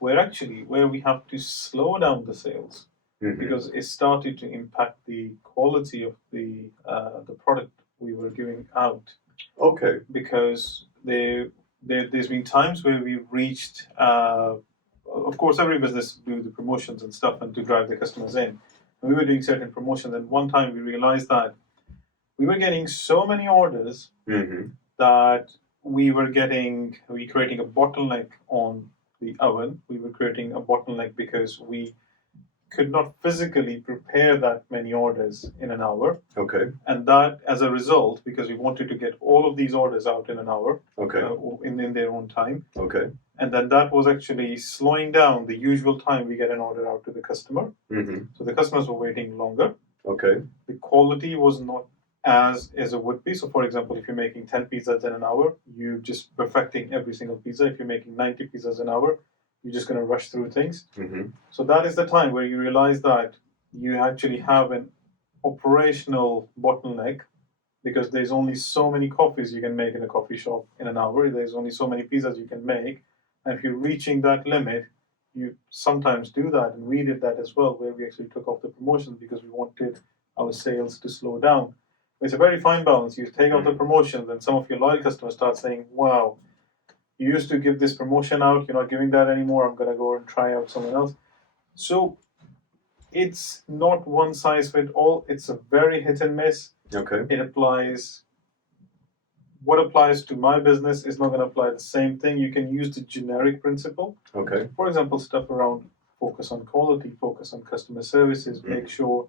where we have to slow down the sales because it started to impact the quality of the product we were giving out. Okay. Because there's been times where we've reached, of course, every business do the promotions and stuff and to drive the customers in. And we were doing certain promotions, and one time we realized that we were getting so many orders that we were creating a bottleneck on the oven. We were creating a bottleneck because we could not physically prepare that many orders in an hour. Okay. And that, as a result, because we wanted to get all of these orders out in an hour, in their own time. Okay. And then that was actually slowing down the usual time we get an order out to the customer. So the customers were waiting longer. Okay. The quality was not as it would be. So, for example, if you're making 10 pizzas in an hour, you're just perfecting every single pizza. If you're making 90 pizzas an hour, you're just going to rush through things. So that is the time where you realize that you actually have an operational bottleneck because there's only so many coffees you can make in a coffee shop in an hour. There's only so many pizzas you can make. And if you're reaching that limit, you sometimes do that. And we did that as well, where we actually took off the promotions because we wanted our sales to slow down. It's a very fine balance. You take off the promotions, and some of your loyal customers start saying, wow, you used to give this promotion out, you're not giving that anymore, I'm going to go and try out someone else. So it's not one size fits all. It's a very hit and miss. Okay. It applies. What applies to my business is not going to apply the same thing. You can use the generic principle. Okay. For example, stuff around focus on quality, focus on customer services, make sure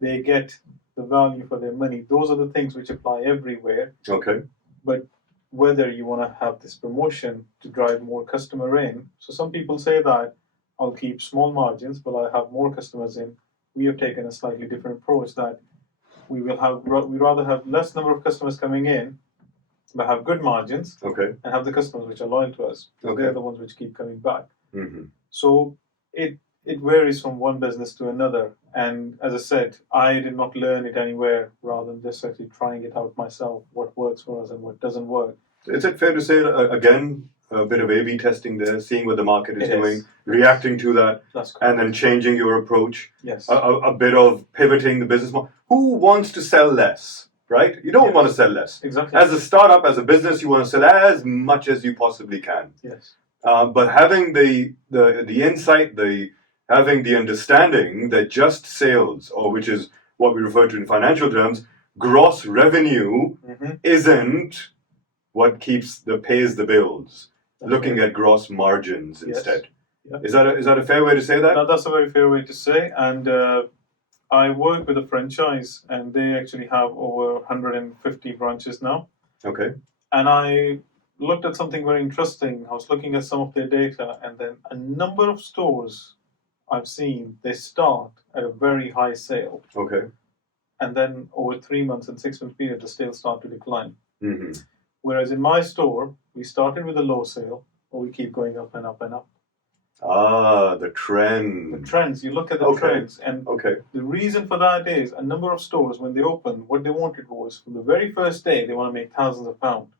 they get the value for their money. Those are the things which apply everywhere. Okay. But whether you want to have this promotion to drive more customer in. So some people say that I'll keep small margins, but I'll have more customers in. We have taken a slightly different approach that we rather have less number of customers coming in, but have good margins, and have the customers which are loyal to us. They're the ones which keep coming back. So it varies from one business to another. And as I said, I did not learn it anywhere rather than just actually trying it out myself, what works for us and what doesn't work. Is it fair to say, again, a bit of A/B testing there, seeing what the market is doing, reacting to that, and then changing your approach? Yes. A bit of pivoting the business model. Who wants to sell less, right? You don't want to sell less. Exactly. As a startup, as a business, you want to sell as much as you possibly can. Yes. But having the insight, having the understanding that just sales, or which is what we refer to in financial terms, gross revenue isn't what pays the bills. Looking at gross margins instead. Yeah. Is that a fair way to say that? No, that's a very fair way to say. And I work with a franchise, and they actually have over 150 branches now. Okay. And I looked at something very interesting. I was looking at some of their data, and then a number of stores I've seen, they start at a very high sale. Okay. and then over 3 months and 6 month period, the sales start to decline. Mm-hmm. Whereas in my store, we started with a low sale, but we keep going up and up and up. Ah, the trend. The trends, you look at the trends, and the reason for that is a number of stores, when they opened, what they wanted was from the very first day, they want to make thousands of pounds.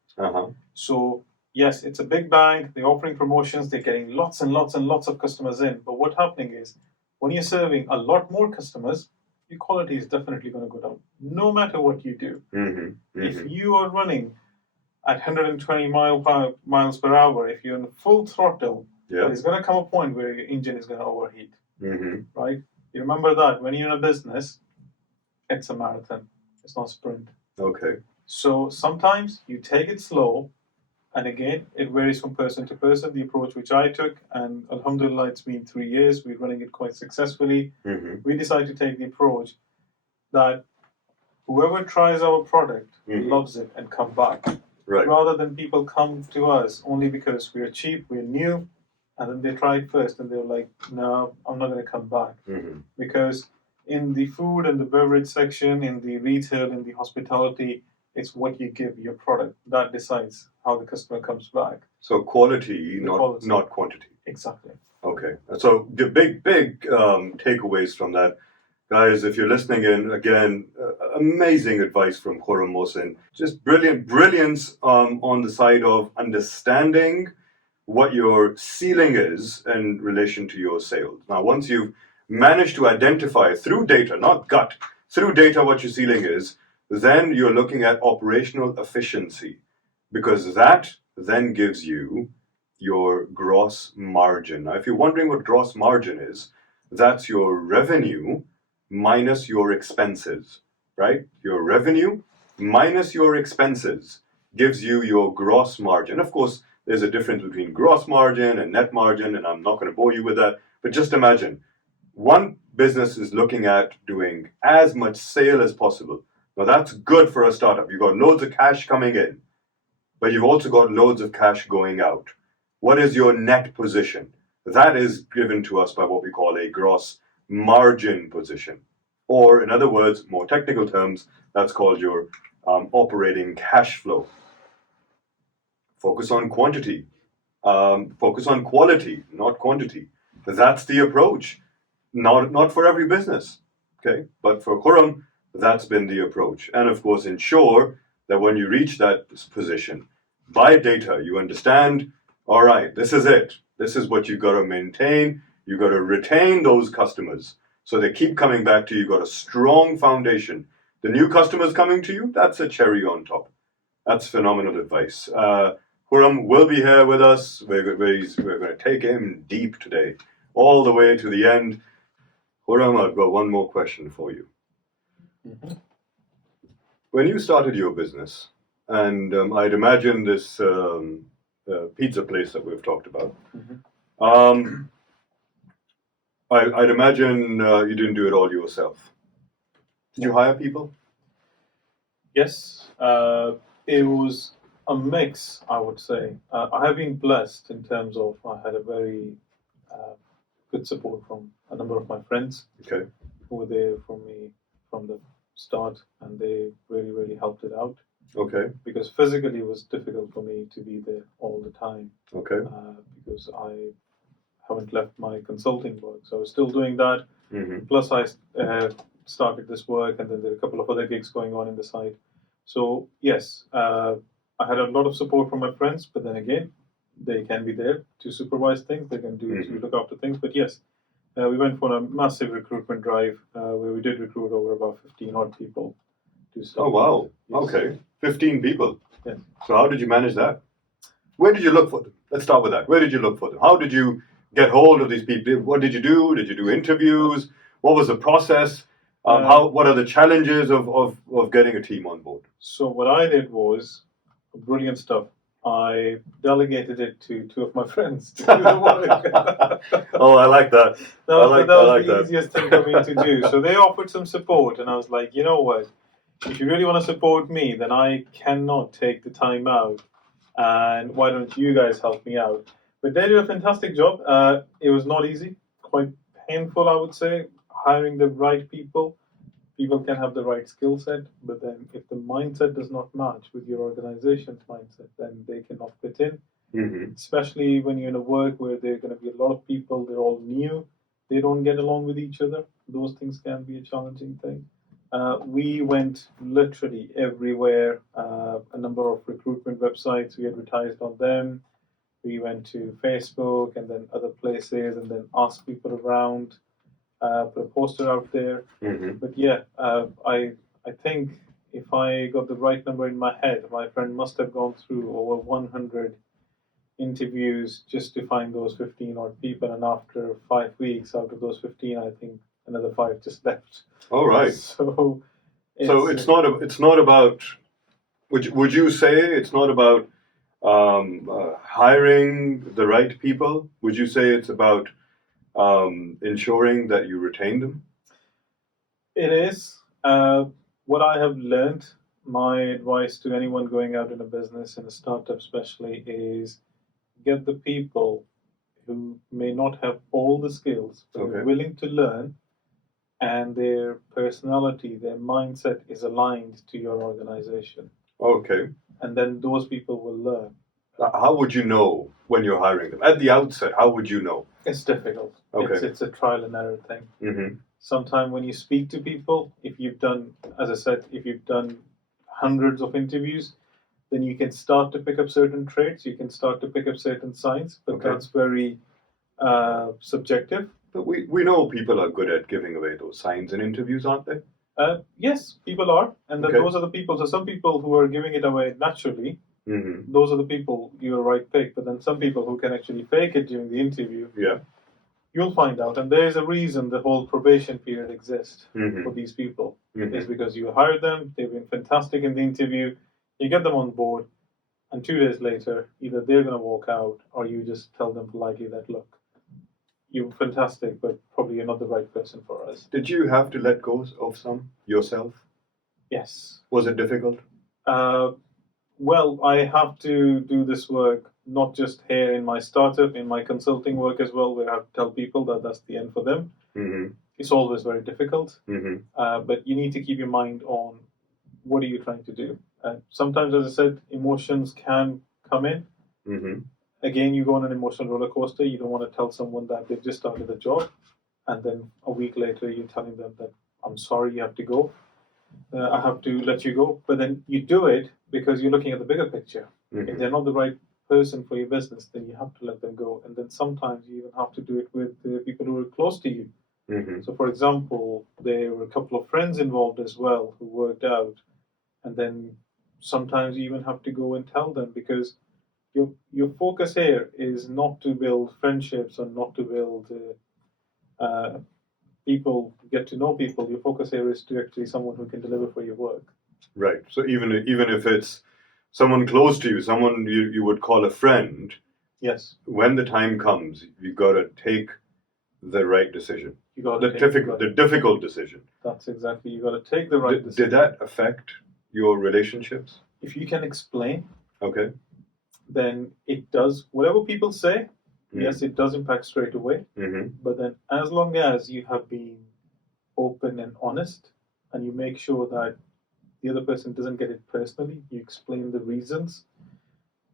So, yes, it's a big bang, they're offering promotions, they're getting lots and lots and lots of customers in. But what's happening is, when you're serving a lot more customers, your quality is definitely going to go down, no matter what you do. If you are running at 120 miles per hour, if you're in full throttle, there's going to come a point where your engine is going to overheat. Right? You remember that when you're in a business, it's a marathon, it's not a sprint. So sometimes you take it slow, and again, it varies from person to person. The approach which I took, and alhamdulillah, it's been 3 years, we're running it quite successfully. We decided to take the approach that whoever tries our product loves it and come back. Rather than people come to us only because we're cheap, we're new, and then they try it first and they're like, no, I'm not going to come back. Because in the food and the beverage section, in the retail, in the hospitality, it's what you give your product that decides how the customer comes back. So quality, not quantity. Exactly. Okay. So the big takeaways from that. Guys, if you're listening in, again, amazing advice from Khurram Mohsin. Just brilliance on the side of understanding what your ceiling is in relation to your sales. Now, once you've managed to identify through data, not gut, through data what your ceiling is, then you're looking at operational efficiency, because that then gives you your gross margin. Now, if you're wondering what gross margin is, that's your revenue minus your expenses, right? Your revenue minus your expenses gives you your gross margin. Of course, there's a difference between gross margin and net margin, and I'm not going to bore you with that, but just imagine one business is looking at doing as much sale as possible. Now, that's good for a startup. You've got loads of cash coming in, but you've also got loads of cash going out. What is your net position? That is given to us by what we call a gross margin position. Or, in other words, more technical terms, that's called your operating cash flow. Focus on quantity. Focus on quality, not quantity. That's the approach. Not for every business, okay? But for Khurram, that's been the approach. And of course, ensure that when you reach that position, by data, you understand, all right, this is it. This is what you've got to maintain. You've got to retain those customers so they keep coming back to you. You've got a strong foundation. The new customers coming to you, that's a cherry on top. That's phenomenal advice. Khurram will be here with us. We're going to take him deep today, all the way to the end. Khurram, I've got one more question for you. When you started your business, and I'd imagine this pizza place that we've talked about, I'd imagine you didn't do it all yourself. Did you hire people? Yes, it was a mix, I would say. I have been blessed in terms of I had a very good support from a number of my friends who were there for me from the start, and they really helped it out. Because physically it was difficult for me to be there all the time. Because I haven't left my consulting work, so I was still doing that. Plus I started this work, and then there are a couple of other gigs going on in the side. So yes, I had a lot of support from my friends, but then again, they can be there to supervise things, they can do to look after things. But yes, we went for a massive recruitment drive where we did recruit over about 15 odd people to start. Oh wow, yes. 15 people. Yes. So how did you manage that? Where did you look for them? Let's start with that. Where did you look for them? How did you get hold of these people? What did you do? Did you do interviews? What was the process? What are the challenges of getting a team on board? So what I did was brilliant stuff. I delegated it to two of my friends to do the work. Oh, I like that. That was the easiest thing for me to do. So they offered some support, and I was like, you know what? If you really want to support me, then I cannot take the time out. And why don't you guys help me out? But they did a fantastic job. It was not easy, quite painful, I would say, hiring the right people, people can have the right skill set, but then if the mindset does not match with your organization's mindset, then they cannot fit in. Especially when you're in a work where there are going to be a lot of people, they're all new, they don't get along with each other. Those things can be a challenging thing. We went literally everywhere, a number of recruitment websites, we advertised on them. We went to Facebook and then other places and then asked people around, put a poster out there. But yeah, I think if I got the right number in my head, my friend must have gone through over 100 interviews just to find those 15 odd people, and after 5 weeks, out of those 15, I think another 5 just left. All right. So it's not about. Would you say it's not about hiring the right people? Would you say it's about ensuring that you retain them? It is. What I have learned, my advice to anyone going out in a business, in a startup especially, is get the people who may not have all the skills, but are willing to learn, and their personality, their mindset is aligned to your organization. Okay. And then those people will learn. How would you know when you're hiring them? At the outset, how would you know? It's difficult. Okay. It's a trial and error thing. Sometimes when you speak to people, if you've done, as I said, if you've done hundreds of interviews, then you can start to pick up certain traits, you can start to pick up certain signs, but that's very subjective. But we know people are good at giving away those signs in interviews, aren't they? Yes, people are. And then those are the people. So some people who are giving it away naturally, those are the people you're right pick. But then some people who can actually fake it during the interview, you'll find out. And there's a reason the whole probation period exists for these people. It's because you hired them, they've been fantastic in the interview, you get them on board, and 2 days later, either they're going to walk out or you just tell them politely that, look, you're fantastic, but probably you're not the right person for us. Did you have to let go of some yourself? Yes. Was it difficult? Well, I have to do this work not just here in my startup, in my consulting work as well, where I have to tell people that that's the end for them. It's always very difficult, but you need to keep your mind on what are you trying to do. Sometimes, as I said, emotions can come in. Again, you go on an emotional roller coaster. You don't want to tell someone that they've just started a job, and then a week later you're telling them that I'm sorry, you have to go. I have to let you go. But then you do it because you're looking at the bigger picture. If they're not the right person for your business, then you have to let them go. And then sometimes you even have to do it with the people who are close to you. So, for example, there were a couple of friends involved as well who worked out, and then sometimes you even have to go and tell them, because your focus here is not to build friendships or not to build people, get to know people. Your focus here is to actually someone who can deliver for your work. Right. So even if it's someone close to you, someone you would call a friend, yes, when the time comes, you got to take the right decision. You got the difficult decision. That's exactly. You got to take the right decision. Did that affect your relationships? If you can explain, okay, then it does. Whatever people say, yes, it does impact straight away. But then, as long as you have been open and honest, and you make sure that the other person doesn't get it personally, you explain the reasons.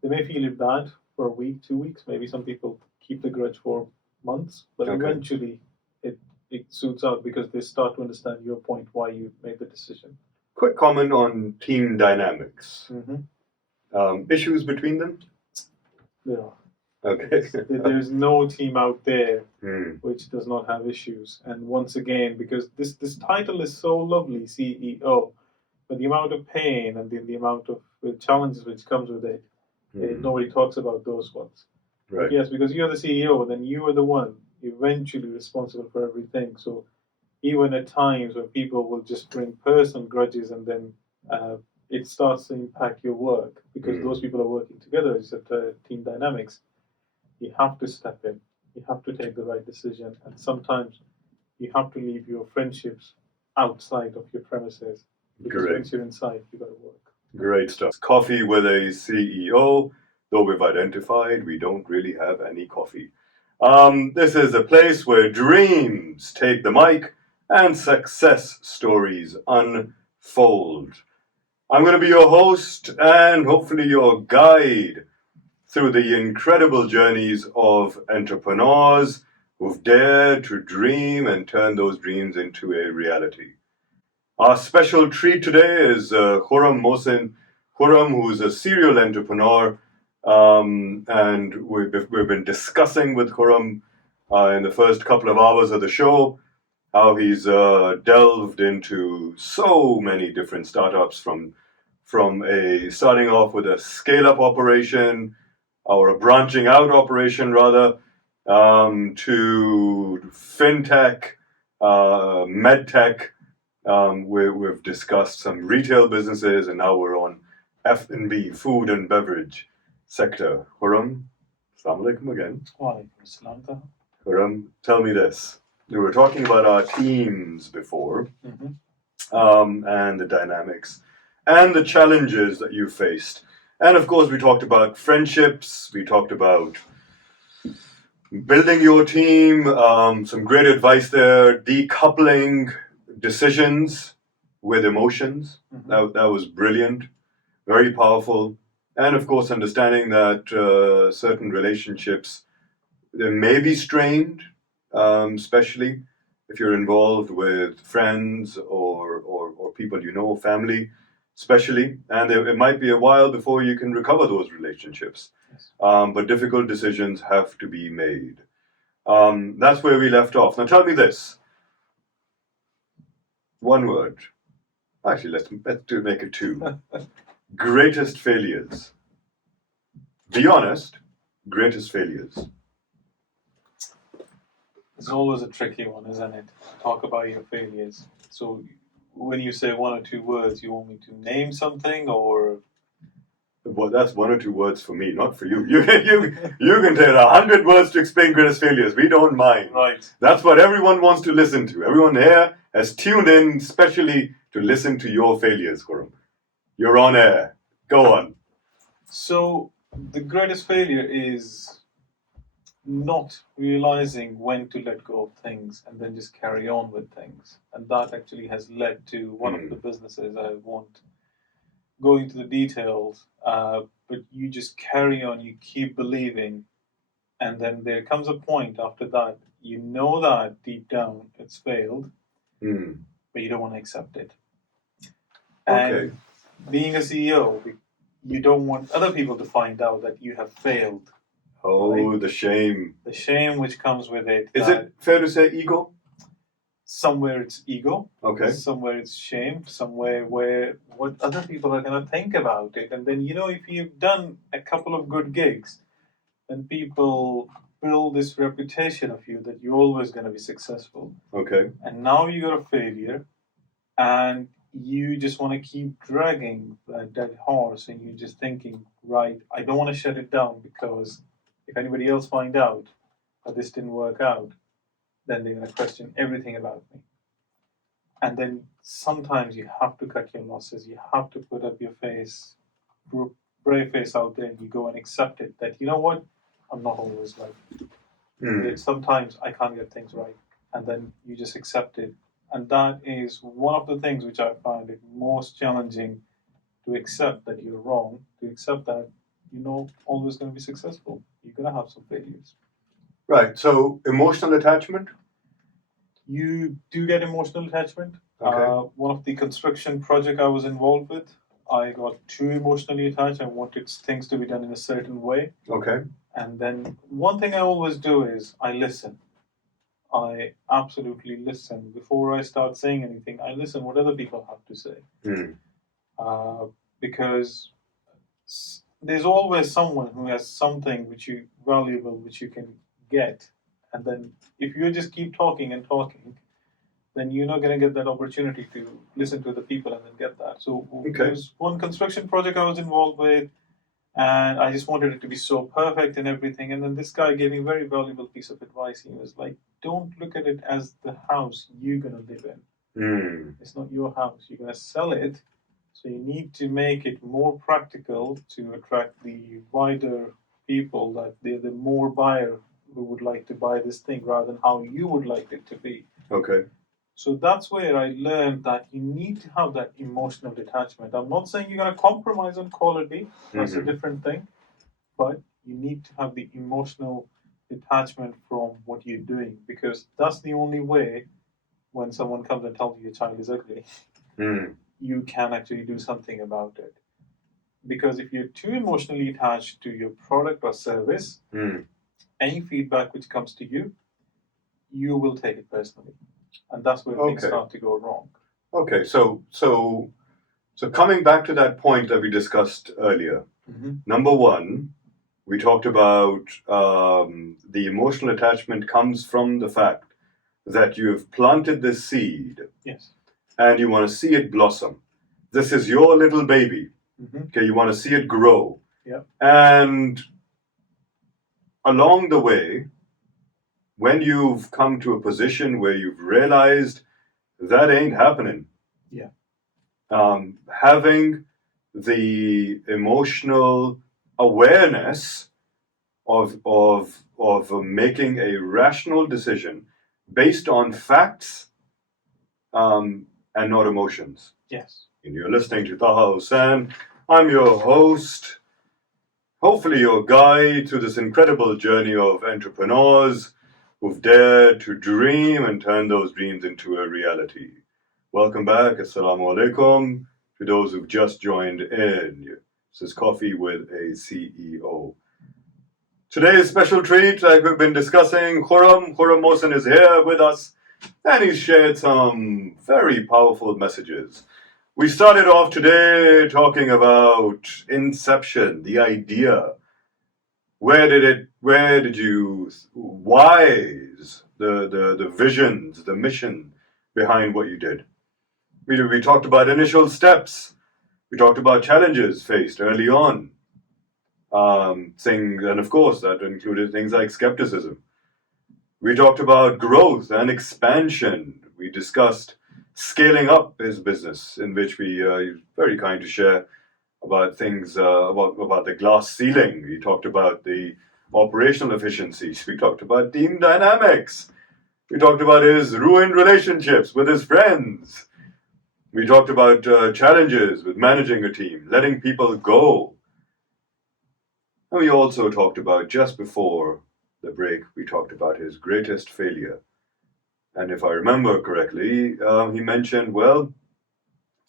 They may feel it bad for a week, 2 weeks. Maybe some people keep the grudge for months, but eventually it suits out because they start to understand your point, why you made the decision. Quick comment on team dynamics. Issues between them? There are. Okay. There's no team out there which does not have issues. And once again, because this title is so lovely, CEO, but the amount of pain and the amount of challenges which comes with it, nobody talks about those ones. Right. Yes, because you're the CEO, then you are the one eventually responsible for everything. So even at times when people will just bring personal grudges, and then it starts to impact your work, because those people are working together. It's a team dynamics. You have to step in. You have to take the right decision. And sometimes you have to leave your friendships outside of your premises. Because once you're inside, you've got to work. Great stuff. Coffee with a CEO. Though we've identified we don't really have any coffee. This is a place where dreams take the mic and success stories unfold. I'm going to be your host and hopefully your guide through the incredible journeys of entrepreneurs who've dared to dream and turn those dreams into a reality. Our special treat today is Khurram Mohsin. Khurram, who's a serial entrepreneur, and we've been discussing with Khurram in the first couple of hours of the show how he's delved into so many different startups from a starting off with a scale-up operation or a branching out operation rather, to fintech, medtech. We've discussed some retail businesses, and now we're on F&B, food and beverage sector. Khurram, assalamu alaikum again. Khurram, tell me this. We were talking about our teams before, and the dynamics and the challenges that you faced. And of course, we talked about friendships, we talked about building your team, some great advice there, decoupling decisions with emotions. That was brilliant, very powerful. And of course, understanding that certain relationships, they may be strained, especially if you're involved with friends or people you know, family, especially, and it might be a while before you can recover those relationships. Yes. But difficult decisions have to be made. That's where we left off. Now tell me this. One word. Actually, let's make it two. Greatest failures. Be honest. Greatest failures. It's always a tricky one, isn't it? Talk about your failures. So when you say one or two words, you want me to name something or? Well, that's one or two words for me, not for you. You can tell 100 words to explain greatest failures. We don't mind. Right. That's what everyone wants to listen to. Everyone here has tuned in specially to listen to your failures, Khurram. You're on air. Go on. So the greatest failure is not realizing when to let go of things and then just carry on with things. And that actually has led to one of the businesses. I won't go into the details, but you just carry on, you keep believing, and then there comes a point after that, you know that deep down it's failed, but you don't want to accept it. Okay. And being a CEO, you don't want other people to find out that you have failed. Oh, right? The shame. The shame which comes with it. Is it fair to say ego? Somewhere it's ego. Okay. Somewhere it's shame. Somewhere where what other people are going to think about it. And then, if you've done a couple of good gigs, then people build this reputation of you that you're always going to be successful. Okay. And now you got a failure, and you just want to keep dragging that dead horse, and you're just thinking, right, I don't want to shut it down because if anybody else find out that this didn't work out, then they're going to question everything about me. And then sometimes you have to cut your losses. You have to put up your face, brave face out there, and you go and accept it. That, you know what, I'm not always right. Sometimes I can't get things right. And then you just accept it. And that is one of the things which I find it most challenging, to accept that you're wrong, to accept that you're not always going to be successful. You're going to have some failures. Right. So emotional attachment? You do get emotional attachment. Okay. One of the construction project I was involved with, I got too emotionally attached. I wanted things to be done in a certain way. Okay. And then one thing I always do is I listen. I absolutely listen. Before I start saying anything, I listen what other people have to say. Because there's always someone who has something which you valuable, which you can get. And then if you just keep talking and talking, then you're not going to get that opportunity to listen to the people and then get that. So there was one construction project I was involved with, and I just wanted it to be so perfect and everything. And then this guy gave me a very valuable piece of advice. He was like, don't look at it as the house you're going to live in. It's not your house. You're going to sell it. So you need to make it more practical to attract the wider people, that they're the more buyer who would like to buy this thing rather than how you would like it to be. Okay. So that's where I learned that you need to have that emotional detachment. I'm not saying you're going to compromise on quality, that's a different thing, but you need to have the emotional detachment from what you're doing, because that's the only way when someone comes and tells you your child is ugly, you can actually do something about it. Because if you're too emotionally attached to your product or service, any feedback which comes to you, you will take it personally. And that's where things start to go wrong. Okay, so coming back to that point that we discussed earlier, number one, we talked about the emotional attachment comes from the fact that you have planted this seed. Yes. And you want to see it blossom. This is your little baby. Okay, you want to see it grow. Yeah. And along the way, when you've come to a position where you've realized that ain't happening, having the emotional awareness of making a rational decision based on facts and not emotions. Yes. And you're listening to Taha Hussain. I'm your host, hopefully your guide through this incredible journey of entrepreneurs who've dared to dream and turn those dreams into a reality. Welcome back. Assalamu alaikum to those who've just joined in. This is Coffee with a CEO. Today's special treat, like we've been discussing, Khurram Mohsin is here with us, and he's shared some very powerful messages. We started off today talking about inception, the idea. Where did you wise the visions, the mission behind what you did? We talked about initial steps. We talked about challenges faced early on. And of course, that included things like skepticism. We talked about growth and expansion. We discussed scaling up his business, in which he was very kind to share about things about the glass ceiling. We talked about the operational efficiencies. We talked about team dynamics. We talked about his ruined relationships with his friends. We talked about challenges with managing a team, letting people go. And we also talked about, just before the break, we talked about his greatest failure. And if I remember correctly, he mentioned, well,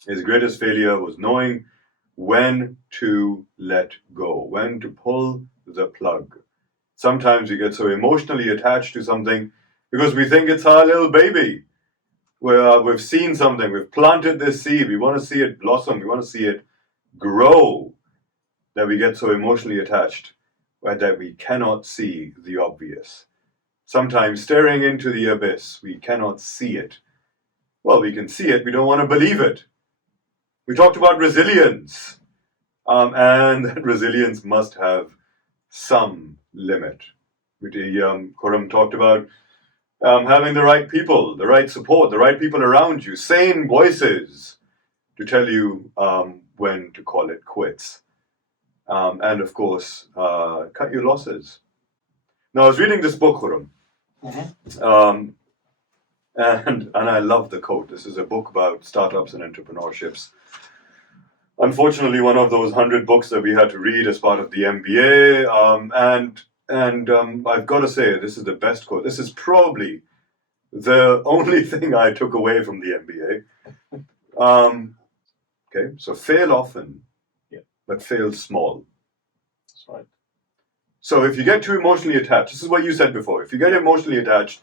his greatest failure was knowing when to let go, when to pull the plug. Sometimes we get so emotionally attached to something because we think it's our little baby. Where we've seen something, we've planted this seed, we want to see it blossom, we want to see it grow, that we get so emotionally attached that we cannot see the obvious. Sometimes staring into the abyss, we cannot see it. Well, we can see it, we don't want to believe it. We talked about resilience, and that resilience must have some limit. Khurram talked about having the right people, the right support, the right people around you, sane voices to tell you when to call it quits. And of course, cut your losses. Now, I was reading this book, Khurram, and I love the quote. This is a book about startups and entrepreneurships. Unfortunately, one of those 100 books that we had to read as part of the MBA. And I've got to say, this is the best quote. This is probably the only thing I took away from the MBA. Okay, so fail often, but fail small. That's right. So if you get too emotionally attached, this is what you said before. If you get emotionally attached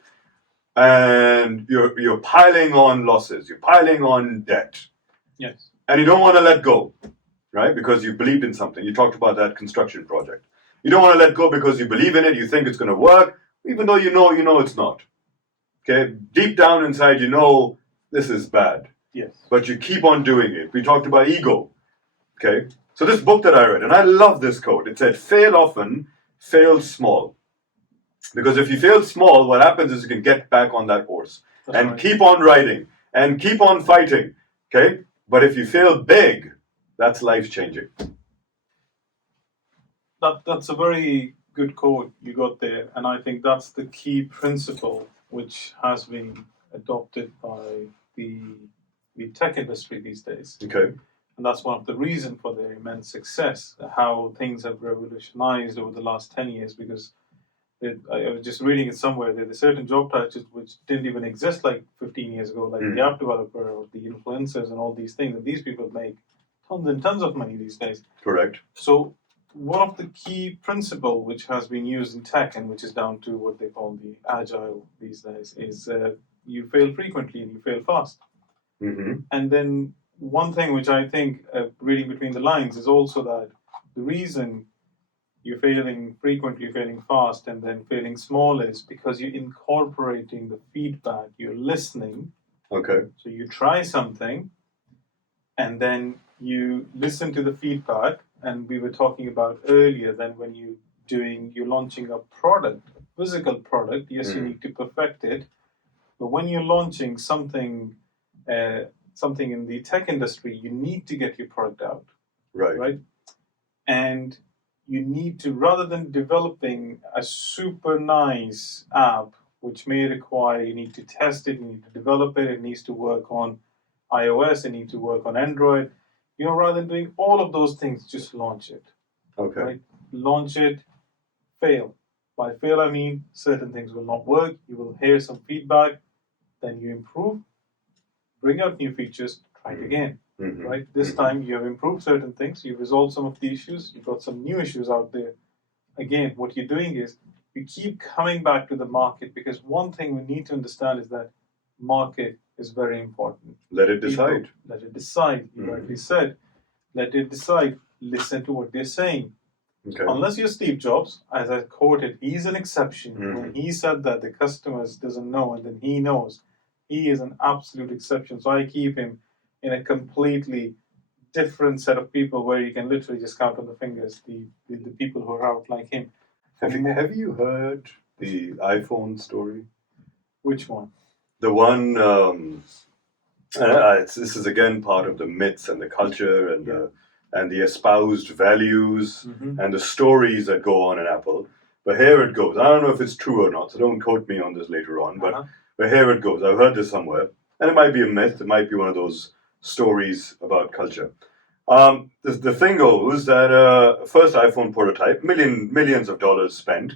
and you're piling on losses, you're piling on debt. Yes. And you don't want to let go, right? Because you believed in something. You talked about that construction project. You don't want to let go because you believe in it. You think it's going to work, even though you know it's not. Okay? Deep down inside, you know this is bad. Yes. But you keep on doing it. We talked about ego. Okay? So this book that I read, and I love this quote. It said, fail often, fail small. Because if you fail small, what happens is you can get back on that horse. That's and right. Keep on riding and keep on fighting. Okay? But if you fail big, that's life-changing. That's a very good quote you got there, and I think that's the key principle which has been adopted by the tech industry these days. Okay. And that's one of the reasons for their immense success, how things have revolutionized over the last 10 years, because I was just reading it somewhere, there are certain job titles which didn't even exist like 15 years ago, like the app developer or the influencers and all these things, and these people make tons and tons of money these days. Correct. So one of the key principles which has been used in tech, and which is down to what they call the agile these days, is you fail frequently and you fail fast. Mm-hmm. And then one thing which I think, reading between the lines, is also that the reason you're failing frequently, failing fast, and then failing small is because you're incorporating the feedback, you're listening. Okay. So you try something, and then you listen to the feedback. And we were talking about earlier that when you're launching a product, a physical product, yes, you need to perfect it. But when you're launching something in the tech industry, you need to get your product out. Right? And you need to, rather than developing a super nice app, which may require, you need to test it, you need to develop it, it needs to work on iOS, it needs to work on Android. Rather than doing all of those things, just launch it. Okay. Right? Launch it, fail. By fail, I mean certain things will not work, you will hear some feedback, then you improve, bring out new features, try it again. Mm-hmm. Right? This time you have improved certain things, you've resolved some of the issues, you've got some new issues out there. Again, what you're doing is you keep coming back to the market, because one thing we need to understand is that market is very important. Let it decide. Let it decide. You rightly said. Let it decide. Listen to what they're saying. Okay. Unless you're Steve Jobs, as I quoted, he's an exception. When he said that the customers doesn't know and then he knows, he is an absolute exception. So I keep him in a completely different set of people where you can literally just count on the fingers the people who are out like him. Have you heard the iPhone story? Which one? The one. This is again part of the myths and the culture and the espoused values and the stories that go on in Apple. But here it goes. I don't know if it's true or not, so don't quote me on this later on. But here it goes. I've heard this somewhere, and it might be a myth. It might be one of those stories about culture. The thing goes that first iPhone prototype, millions of dollars spent.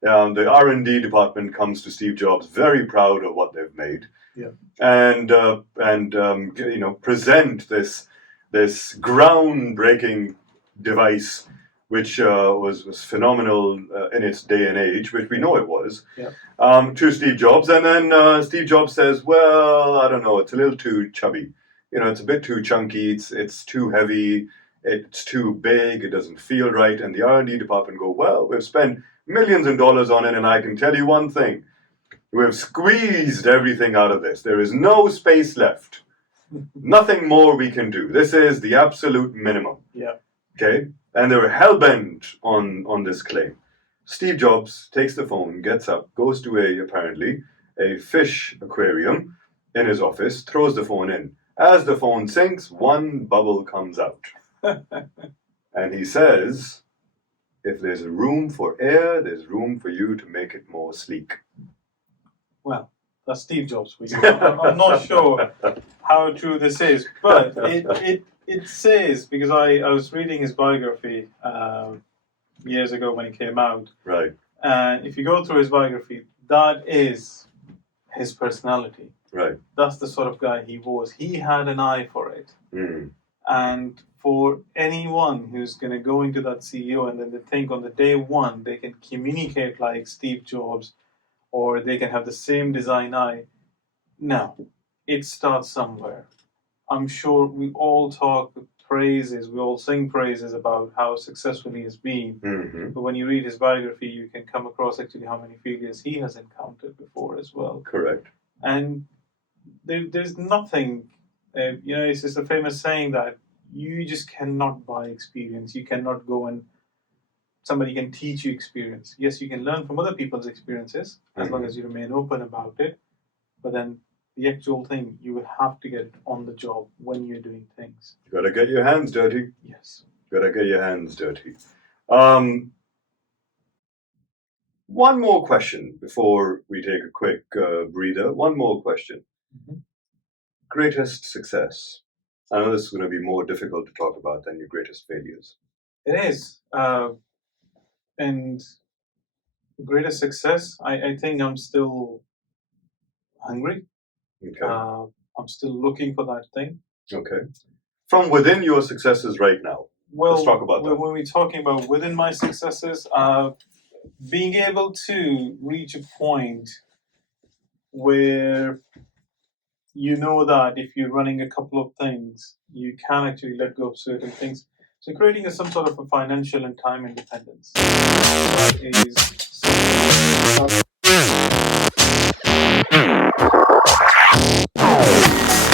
The R&D department comes to Steve Jobs, very proud of what they've made, and present this groundbreaking device, which was phenomenal in its day and age, which we know it was, to Steve Jobs, and then Steve Jobs says, "Well, I don't know, it's a little too chubby. It's a bit too chunky. It's too heavy. It's too big. It doesn't feel right." And the R&D department go, "Well, we've spent millions of dollars on it, and I can tell you one thing: we've squeezed everything out of this. There is no space left. Nothing more we can do. This is the absolute minimum." Okay, and they were hell-bent on this claim. Steve Jobs takes the phone, gets up, goes to apparently a fish aquarium in his office, throws the phone in. As the phone sinks, one bubble comes out. And he says, "If there's room for air, there's room for you to make it more sleek." Well, that's Steve Jobs for you. I'm not sure how true this is, but it says, because I was reading his biography years ago when it came out. Right. And if you go through his biography, that is his personality. Right. That's the sort of guy he was. He had an eye for it. And for anyone who's going to go into that CEO and then they think on the day one they can communicate like Steve Jobs, or they can have the same design eye, no, it starts somewhere. I'm sure we all talk praises, we all sing praises about how successful he has been. But when you read his biography, you can come across actually how many failures he has encountered before as well. Correct. And there's nothing, it's just a famous saying that you just cannot buy experience. You cannot go and somebody can teach you experience. Yes, you can learn from other people's experiences as long as you remain open about it. But then the actual thing, you have to get it on the job when you're doing things. You got to get your hands dirty. Yes. Got to get your hands dirty. One more question before we take a quick breather. One more question. Mm-hmm. Greatest success. I know this is going to be more difficult to talk about than your greatest failures. It is. And greatest success, I think I'm still hungry. Okay. I'm still looking for that thing. Okay. From within your successes right now. Well, let's talk about that. When we're talking about within my successes, being able to reach a point where you know that if you're running a couple of things, you can actually let go of certain things. So creating some sort of a financial and time independence. That is something